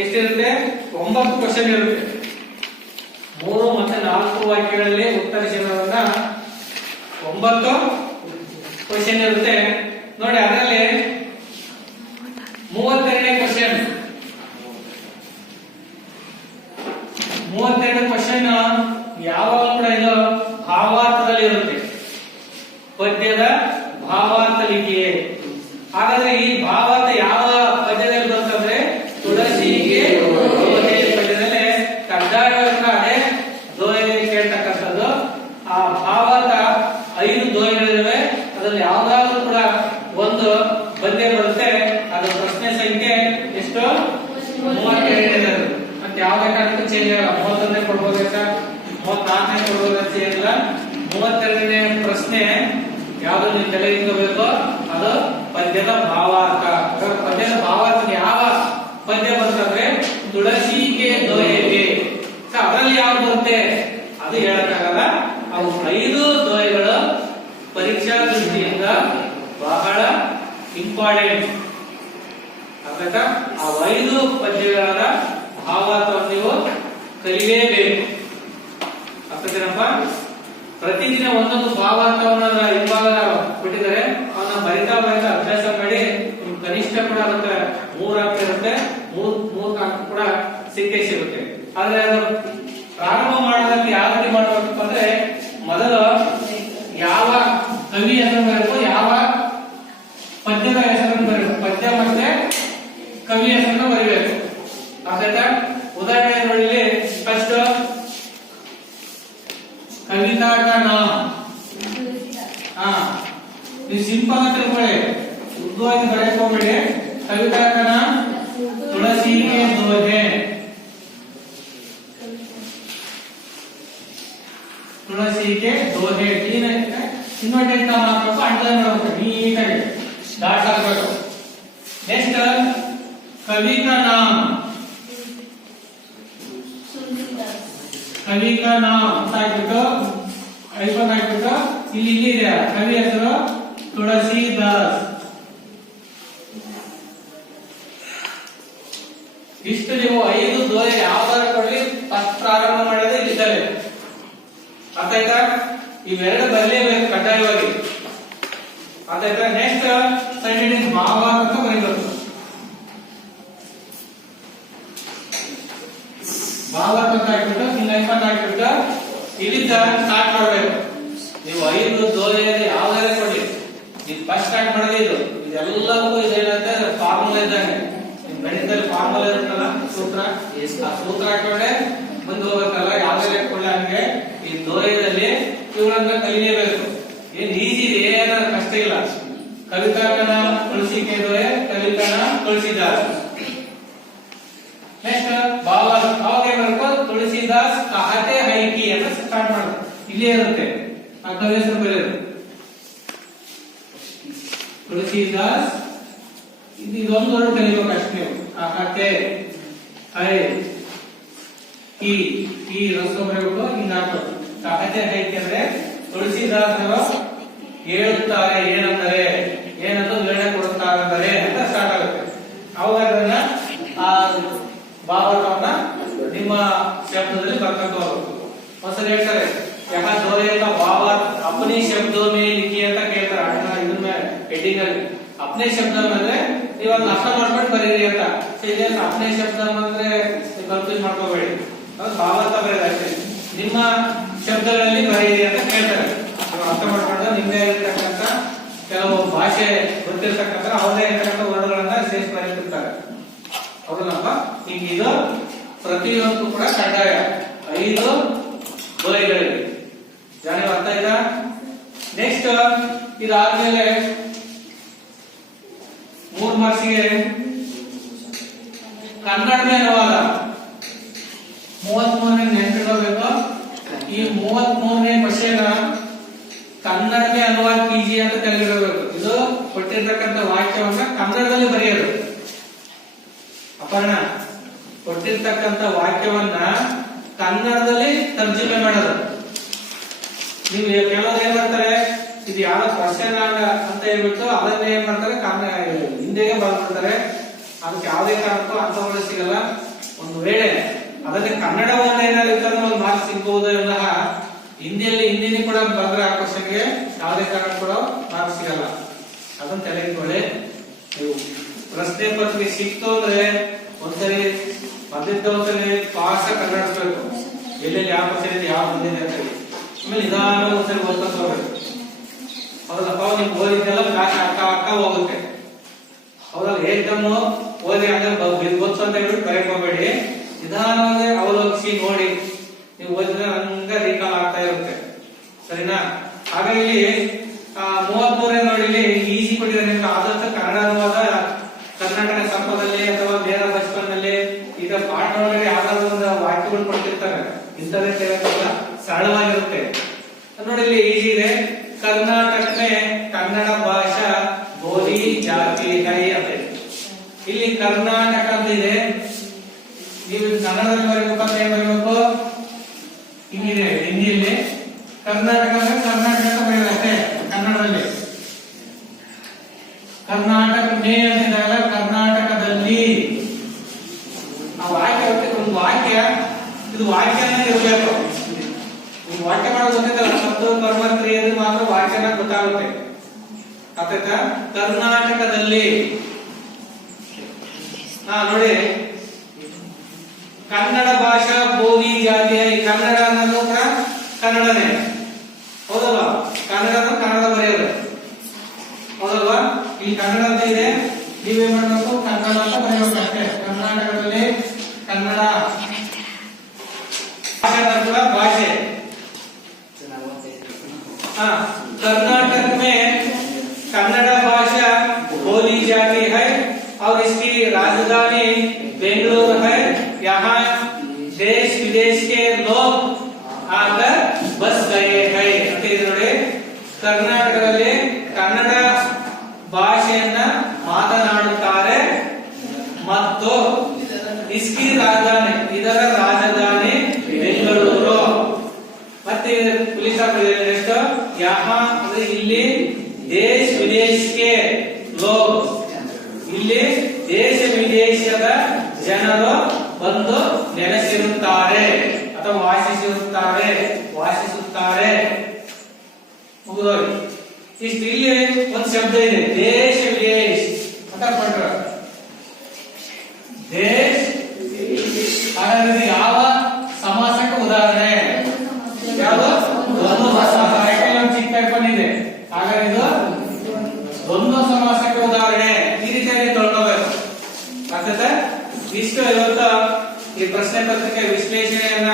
ಎಷ್ಟಿರುತ್ತೆ? 9 ಕ್ವಶನ್ ಇರುತ್ತೆ. 3 ಮತ್ತು 4 ವಾಕ್ಯಗಳಲ್ಲಿ ಉತ್ತರಿಸಿರೋದನ್ನ 9 ಕ್ವಶನ್ ಇರುತ್ತೆ. ನೋಡಿ, ಅದರಲ್ಲಿ 32ನೇ ಕ್ವಶನ್ 32 ಕ್ವಶನ್ ಯಾವಾಗ ಕೂಡ ಇದು ಭಾವಾರ್ಥದಲ್ಲಿ ಇರುತ್ತೆ. ಪದ್ಯದ ಭಾವಾರ್ಥ ಲಿಖಿಯೇ. ಹಾಗಾದ್ರೆ ಈ ಭಾವಾರ್ಥ ಯಾವ ಪದ್ಯದಲ್ಲಿ ಬರ್ತಂದ್ರೆ ತುಳಸಿಗೆ ದೋಹೆ ಪದ್ಯದಲ್ಲಿ ಕಡ್ಡಾಯವಾಗಿ ಅದೇ ದೋಹೆ ಕೇಳ್ತಕ್ಕಂಥದ್ದು. ಆ ಭಾವಾರ್ಥ 5 ದೋಹೆಗಳಿವೆ. ಅದರಲ್ಲಿ ಯಾವ್ದಾದ್ರು ಕೂಡ ಒಂದು ಪದ್ಯ ಬರುತ್ತೆ. ಅದು ಪ್ರಶ್ನೆ ಸಂಖ್ಯೆ ಎಷ್ಟು? 32. ಮತ್ತೆ ಯಾವ್ದೇ ಕಾರಣಕ್ಕೂ ಚೇಂಜ್ ಆಗಲ್ಲ. 31ನೇ ಕೊಡ್ಬೋದಾ, 34ನೇ ಕೊಡ್ಬೋದಾ ಚೇಂಜ್ ಇಲ್ಲ. 32ನೇ ಪ್ರಶ್ನೆ ಯಾವ್ದು ನೀವು ತಲೆ ಇಟ್ಕೋಬೇಕು, ಅದು ಪದ್ಯದ ಭಾವಾರ್ಥ. ಪದ್ಯದ ಭಾವಾರ್ಥ ಯಾವ ಪದ್ಯ ಬರ್ತಂದ್ರೆ ತುಳಸಿಗೆ ದೋಹೆಗೆ. ಅದರಲ್ಲಿ ಯಾವ್ದು ಬರುತ್ತೆ ಅದು ಹೇಳಕ್ಕಾಗಲ್ಲ. ಅವು 5 ದೋಹೆಗಳು ಪರೀಕ್ಷಾ ದೃಷ್ಟಿಯಿಂದ ಬಹಳ ಇಂಪಾರ್ಟೆಂಟ್. ಅರ್ಥಾತ್ ಆ 5 ಪದ್ಯಗಳ ಭಾವಾರ್ಥವನ್ನು ನೀವು ಕಲಿಯಲೇಬೇಕು. ಅರ್ಥೇನಪ್ಪ? ಪ್ರತಿದಿನ ಒಂದೊಂದು ಭಾವಾರ್ಥವನ್ನ ವಿಭಾಗ ಕೊಟ್ಟಿದ್ದಾರೆ. ಅವನ್ನ ಬರಿತಾ ಅಭ್ಯಾಸ ಮಾಡಿ ಕನಿಷ್ಠ ಕೂಡ ಅದಕ್ಕೆ 3 ಅಂಕ ಇರುತ್ತೆ. 3 ಅಂಕ ಕೂಡ ಸಿಕ್ಕೇ ಸಿಗುತ್ತೆ. ಆದ್ರೆ ಅದು ಪ್ರಾರಂಭ ಮಾಡೋದಕ್ಕೆ ಯಾವ ರೀತಿ ಮಾಡಬೇಕಪ್ಪ ಅಂದ್ರೆ, ಮೊದಲು ಯಾವ ಕವಿ ಹೆಸರನ್ನು ಬರಬೇಕು, ಯಾವ ಪದ್ಯದ ಹೆಸರನ್ನು ಬರಬೇಕು, ಪದ್ಯ ಮತ್ತೆ ಕವಿ ಹೆಸರನ್ನು ಬರೀಬೇಕು. ಅರ್ಥಾತ್ ಉದಾಹರಣೆ ನೋಡಿ, ಫಸ್ಟ್ कविता का नाम. ನೀವು ಸಿಂಪಲ್ ಆಗಿ ತಿಳ್ಕೊಳ್ಳಿ, ಉದ್ದವಾಗಿ ಬರೆಯಕ್ಕೆ ಹೋಗ್ಬೇಡಿ. कविता का नाम तुलसी के दोहे. तुलसी के दोहे ಇನ್ವರ್ಟೆಡ್ ಅಂತ ಮಾಡಬೇಕು, ಅಂಡರ್ಲೈನ್ ಮಾಡಬೇಕು, ನೀಟಾಗಿ ಡಾಟ್ ಹಾಕಬೇಕು. ನೆಕ್ಸ್ಟ್ कवि का नाम. कवि का नाम ಅಂತ ಹಾಕ್ಬಿಟ್ಟು ಐಫೋನ್ ಹಾಕ್ಬಿಟ್ಟು ಇಲ್ಲಿ ಇದೆ ಕವಿ ಹೆಸರು ತುಳಸಿದಾಸ್. ಇಷ್ಟು ನೀವು 5 ದೋಹೆ ಯಾವ್ದಾರು ಕೊಡ್ಲಿ ಫಸ್ಟ್ ಪ್ರಾರಂಭ ಮಾಡೋದೇ ಇದ್ದಾರೆ. ಅರ್ಥ ಆಯ್ತಾ? ಇವೆರಡು ಬರಲೇಬೇಕು ಕಡ್ಡಾಯವಾಗಿ. ಅರ್ಥ ಆಯ್ತಾ? ನೆಕ್ಸ್ಟ್ ಸೆಂಟೆನ್ಸ್ ಭಾವಾರ್ಥ ಬರೀಬೇಕು. ಭಾವಾರ್ಥ ಅಂತ ಹಾಕ್ಬಿಟ್ಟು ಇಲ್ಲಿ ಐಫೋನ್ ಹಾಕ್ಬಿಟ್ಟು ಇಲ್ಲಿಂದ ಸ್ಟಾರ್ಟ್ ಮಾಡಬೇಕು. ನೀವು 5 ದೋಹೆ ಯಾವ್ದಾರ ಕೊಡಿ, ಇದು ಫಸ್ಟ್ ಸ್ಟಾರ್ಟ್ ಮಾಡೋದೇ ಇದು. ಇದೆಲ್ಲಕ್ಕೂ ಇದೇನಂತೆ ಫಾರ್ಮುಲಾ ಇದ್ದಂಗೆ. ಗಣಿತದಲ್ಲಿ ಫಾರ್ಮುಲಾ ಇರುತ್ತಲ್ಲ, ಸೂತ್ರ, ಆ ಸೂತ್ರ ಹಾಕೊಂಡೆ ಮುಂದೆ ಹೋಗ್ಬೇಕಲ್ಲ. ಯಾವ್ದಾರ ಕೊಡ್ಲಿ ಹಂಗೆ ಈ ದೋಹೆದಲ್ಲಿ ಇವುಗಳನ್ನ ಕಲಿಯಬೇಕು. ಏನ್ ಈಜಿ ಇದೆ, ಏನಾದ್ರು ಕಷ್ಟ ಇಲ್ಲ. ಕವಿತಾಕನ ತುಳಸಿ ಕೆ ದೋಹೆ, ಕವಿತಾನ ತುಳಸಿದಾಸ್. ನೆಕ್ಸ್ಟ್ ಭಾವಾರ್ಥ ಅವಾಗ ಏನ್ ಮಾಡ್ಬೇಕು, ತುಳಸಿದಾಸ್ ಕಹತೆ ಹೈ ಕಿ ಅಂತ ಸ್ಟಾರ್ಟ್ ಮಾಡೋದು. ಇಲ್ಲೇ ಇರುತ್ತೆ ಆ ಕವಿ ಹೆಸರು ಬರೆಯೋದು. ತುಳಸಿದಾಸ್ ಇದೊಂದು ವರ್ಡ್ ಕಲಿಬೇಕು ಅಷ್ಟೇ. ಕಹತೆ ಹೈ ಕಿ, ಈ ರಸ ಬರಬೇಕು. ಹಿಂಗ ಹಾಕೋದು ಕಹತೆ ಹೈ ಕಿ ಅಂದ್ರೆ ತುಳಸಿದಾಸರು ಹೇಳುತ್ತಾರೆ, ಏನಂದರೆ ಏನಂತ ವಿವರಣೆ ಕೊಡುತ್ತಾರೆ ಅಂತ ಸ್ಟಾರ್ಟ್ ಆಗುತ್ತೆ. ಅವಾಗ ಅದನ್ನ ಆ ಭಾವಾರ್ಥವನ್ನ ನಿಮ್ಮ ಶಬ್ದದಲ್ಲಿ ಬರ್ಕೊಂಡು ಹೋಗ್ಬೇಕು. ಒಂದ್ಸರಿ ಹೇಳ್ತಾರೆ, ಯಹ ದೋಹೆ का ಅಪ್ನೆ ಶಬ್ದ ಅಂದ್ರೆ ಇವಾಗ ಅರ್ಥ ಮಾಡ್ಕೊಂಡು ಬರೀರಿ ಅಂತ. ಇದೇನು ಅಪ್ನೆ ಶಬ್ದ ಅಂದ್ರೆ ಕನ್ಫ್ಯೂಸ್ ಮಾಡ್ಕೋಬೇಡಿ, ಅದು ಭಾವಾರ್ಥ ಬರೆಯೋದು ಅಷ್ಟೇ. ನಿಮ್ಮ ಶಬ್ದಗಳಲ್ಲಿ ಬರೀರಿ ಅಂತ ಕೇಳ್ತಾರೆ. ಅರ್ಥ ಮಾಡ್ಕೊಂಡು ನಿಮ್ಮದೇ ಇರತಕ್ಕಂತ ಕೆಲವು ಭಾಷೆ ಗೊತ್ತಿರ್ತಕ್ಕಂಥ ಅವರೇ ಇರ್ತಕ್ಕಂಥ ವರ್ಡ್ಗಳನ್ನ ಸೇರಿಸಿ ಬರೀತಿರ್ತಾರೆ. ಹೌದಲ್ಲಪ್ಪ? ಈಗ ಇದು ಪ್ರತಿಯೊಂದು ಕೂಡ ಕಡ್ಡಾಯ 5 ಗೋಲಿಗಳಿವೆ. ಜಾನಿ ಅರ್ಥ ಆಯ್ತಾ? ನೆಕ್ಸ್ಟ್ ಇದಾದ್ಮೇಲೆ 3 ಮಾರ್ಕ್ಸಿಗೆ ಕನ್ನಡನೇ ಅನುವಾದ 33ನೇ ನೆನಪಿಡಬೇಕು. ಈ 33ನೇ ಕ್ವಶನ್ ಕನ್ನಡನೇ ಅನುವಾದ ಪಿಜಿ ಅಂತ ತಿಳಿದಿರಬೇಕು. ಇದು ಕೊಟ್ಟಿರ್ತಕ್ಕಂಥ ವಾಕ್ಯವನ್ನ ಕನ್ನಡದಲ್ಲಿ ಬರೆಯೋದು. ಅಪರ್ಣ, ಕೊಟ್ಟಿರ್ತಕ್ಕಂಥ ವಾಕ್ಯವನ್ನ ಕನ್ನಡದಲ್ಲಿ ತರ್ಜುಮೆ ಮಾಡೋದು. ನೀವು ಕೆಲವರು ಏನ್ ಮಾಡ್ತಾರೆ, ಇದು ಯಾವ ಕ್ವಶನ್ ಅಂತ ಹೇಳ್ಬಿಟ್ಟು ಅದನ್ನ ಏನ್ ಮಾಡ್ತಾರೆ ಹಿಂದೆಗೆ ಬರ್ಬಿಡ್ತಾರೆ. ಅದಕ್ಕೆ ಯಾವುದೇ ಕಾರಣಕ್ಕೂ ಅರ್ಥಗಳು ಸಿಗಲ್ಲ. ಒಂದು ವೇಳೆ ಅದಕ್ಕೆ ಕನ್ನಡವನ್ನ ಏನಾಗುತ್ತೆ ಒಂದು ಮಾರ್ಕ್ಸ್ ಸಿಗಬಹುದು ವಿನಃ ಹಿಂದಿಯಲ್ಲಿ ಕೂಡ ಬಂದ್ರೆ ಆ ಕ್ವಶನ್ಗೆ ಯಾವುದೇ ಕಾರಣ ಕೂಡ ಮಾರ್ಕ್ಸ್ ಸಿಗಲ್ಲ. ಅದನ್ನ ತಲೆಗಿಟ್ಕೊಳ್ಳಿ. ನೀವು ಪ್ರಶ್ನೆ ಪತ್ರಿಕೆ ಸಿಕ್ತು ಅಂದ್ರೆ ಒಂದ್ಸರಿ ಬಂದಿದ್ದ ಒಂದ್ಸರಿ ಪಾಸ್ ಕನ್ನಡಿಸ್ಬೇಕು. ಎಲ್ಲೆಲ್ಲಿ ಯಾವ ಕ್ವಶನ್ ಇದೆ, ಯಾವ ಬಂದಿದೆ ಅಂತ ಹೇಳಿ. ಆಮೇಲೆ ನಿಧಾನವಾಗಿ ಒಂದ್ಸರಿ ಓದ್ಕೊಂತ ಹೋಗ್ಬೇಕು. ಹೌದಪ್ಪ? ನೀವು ಓದಿದ್ದೆಲ್ಲ ಕ್ಲಾಸ್ ಆಗ್ತಾ ಹೋಗುತ್ತೆ. ಹೌದಲ್ಲ? ಏಕದಮ್ ಓದಿ ಆಮೇಲೆ ಗೊತ್ತು ಅಂತ ಹೇಳ್ಬಿಟ್ಟು ಬರೆಯಕ್ ಹೋಗ್ಬೇಡಿ. ನಿಧಾನವಾಗಿ ಅವಲೋಕಿಸಿ ನೋಡಿ. ನೀವು ಓದಿದ್ರೆ ಹಂಗ ರೀಕಾಲ್ ಆಗ್ತಾ ಇರುತ್ತೆ. ಸರಿನಾ? ಹಾಗಾಗಿ ಇಲ್ಲಿ 33ನೇ ನೋಡಿ, ಇಲ್ಲಿ ಈಸಿ ಕೊಟ್ಟಿದ್ದಾರೆ. ನಿಮ್ಗೆ ಆದಷ್ಟು ಕನ್ನಡ ಅನುವಾದ ಕರ್ನಾಟಕ ಸಂಪದಲ್ಲಿ ಅಥವಾ ಬೇರೆ ಬಚಪನ್ನಲ್ಲಿ ಈಗ ಪಾಠ ಒಳಗಡೆ ಯಾವ್ದಾದ್ರು ಒಂದು ವಾಕ್ಯಗಳು ಕೊಟ್ಟಿರ್ತಾರೆ. ಇಂಥದ್ದೇ ಕೇಳೋದಿಲ್ಲ, ಸರಳವಾಗಿರುತ್ತೆ ನೋಡಿ. ಇಲ್ಲಿ ಈಸಿ ಇದೆ. ಕರ್ನಾಟಕ ಕನ್ನಡ ಭಾಷಾ ಬೋಲಿ ಜಾತಿ ಹೈ ಅಂತ ಇದೆ. ಇಲ್ಲಿ ಕರ್ನಾಟಕ ಅಂತ ಇದೆ. ನೀವು ಕನ್ನಡದಲ್ಲಿ ಬರೀಬೇಕಂತ ಏನ್ ಬರೀಬೇಕು? ಹಿಂಗಿದೆ ಹಿಂದಿಯಲ್ಲಿ. ಕರ್ನಾಟಕ ಅಂದ್ರೆ ಕರ್ನಾಟಕ ಅಂತ ಬರೆಯೋದು ಅಷ್ಟೇ ಕನ್ನಡದಲ್ಲಿ. ಕರ್ನಾಟಕ ಅಂತಿದ್ದಾಗಲ್ಲ, ಕರ್ನಾಟಕದಲ್ಲಿ ಆ ವಾಕ್ಯ ಒಂದು ವಾಕ್ಯ, ಇದು ವಾಕ್ಯನೇ ಇರಬೇಕು. ನೀವು ವಾಕ್ಯ ಮಾಡೋದು ಗೊತ್ತಿದ್ದಲ್ಲ, ಶಬ್ದ ಕರ್ಮ ಕ್ರಿಯೆದು ಮಾತ್ರ ವಾಕ್ಯನ ಗೊತ್ತಾಗುತ್ತೆ. ಆಯ್ತಾ? ಕರ್ನಾಟಕದಲ್ಲಿ ನೋಡಿ, ಕನ್ನಡ ಭಾಷಾ ಬೋಲಿ ಜಾತಿಯ ಈ ಕನ್ನಡ ಅನ್ನೋದು ಕೂಡ ಕನ್ನಡನೇ. ಹೌದಲ್ವಾ? ಕನ್ನಡ ಕನ್ನಡ ಬರೆಯೋದು. ಹೌದಲ್ವಾ? ಈ ಕನ್ನಡ ಅಂತ ಇದೆ. ನೀವೇನ್ ಮಾಡಬೇಕು? ಕನ್ನಡ ಅಂತ ಬರೆಯಬೇಕು ಅಷ್ಟೇ. ಕರ್ನಾಟಕದಲ್ಲಿ ಕನ್ನಡ भाषे कर्नाटक में कन्नड़ भाषा बोली जाती है और इसकी राजधानी बेंगलुरु है। यहाँ देश विदेश के लोग आकर बस गए हैं। ಕರ್ನಾಟಕದಲ್ಲಿ ಕನ್ನಡ ಭಾಷೆಯನ್ನ ಮಾತನಾಡುತ್ತಾರೆ ಮತ್ತು इसकी राजधानी ಇದರ राजधानी ಬೆಂಗಳೂರು। ಮತ್ತೆ पुलिस यहाँ ಇಲ್ಲಿ देश विदेश के लोग ಇಲ್ಲಿ ದೇಶ ವಿದೇಶದ ಜನರು ಬಂದು ನೆಲೆಸಿರುತ್ತಾರೆ ಅಥವಾ ವಾಸಿಸುತ್ತಾರೆ ಇಷ್ಟು ಇಲ್ಲಿ ಒಂದು ಶಬ್ದ ಇದೆ ದೇಶ ವಿದೇಶ ಅಂತ ಪಡ್ರ ದೇಶ ಹಾಗಾದ್ರೆ ಯಾವ ಸಮಾಸಕ್ಕೆ ಉದಾಹರಣೆ ಯಾವುದು ದ್ವಂದ್ವ ಸಮಾಸ ಚಿಕ್ಕ ಬಂದಿದೆ ಹಾಗಾದ್ರೆ ಇದು ದ್ವಂದ್ವ ಸಮಾಸಕ್ಕೆ ಉದಾಹರಣೆ ಈ ರೀತಿಯಾಗಿ ತೊಳ್ಕೋಬೇಕು ಆಗ್ತದೆ ಇಷ್ಟು ಇವತ್ತು ಈ ಪ್ರಶ್ನೆ ಪತ್ರಿಕೆ ವಿಶ್ಲೇಷಣೆಯನ್ನ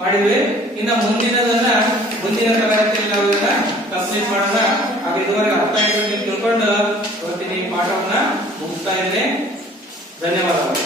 ಮಾಡಿದ್ವಿ ಇನ್ನು ಮುಂದಿನದನ್ನ ಮುಂದಿನ ತರಗತಿಯಲ್ಲಿ ನಾವು ಇದನ್ನ ಕಂಪ್ಲೀಟ್ ಮಾಡೋಣ ಆಗ ಇದುವರೆಗೆ ಅರ್ಥ ಆಯ್ತು ತಿಳ್ಕೊಂಡು ಇವತ್ತಿನ ಈ ಪಾಠವನ್ನ ಮುಗಿಸ್ತಾ ಇದ್ದೇನೆ ಧನ್ಯವಾದಗಳು।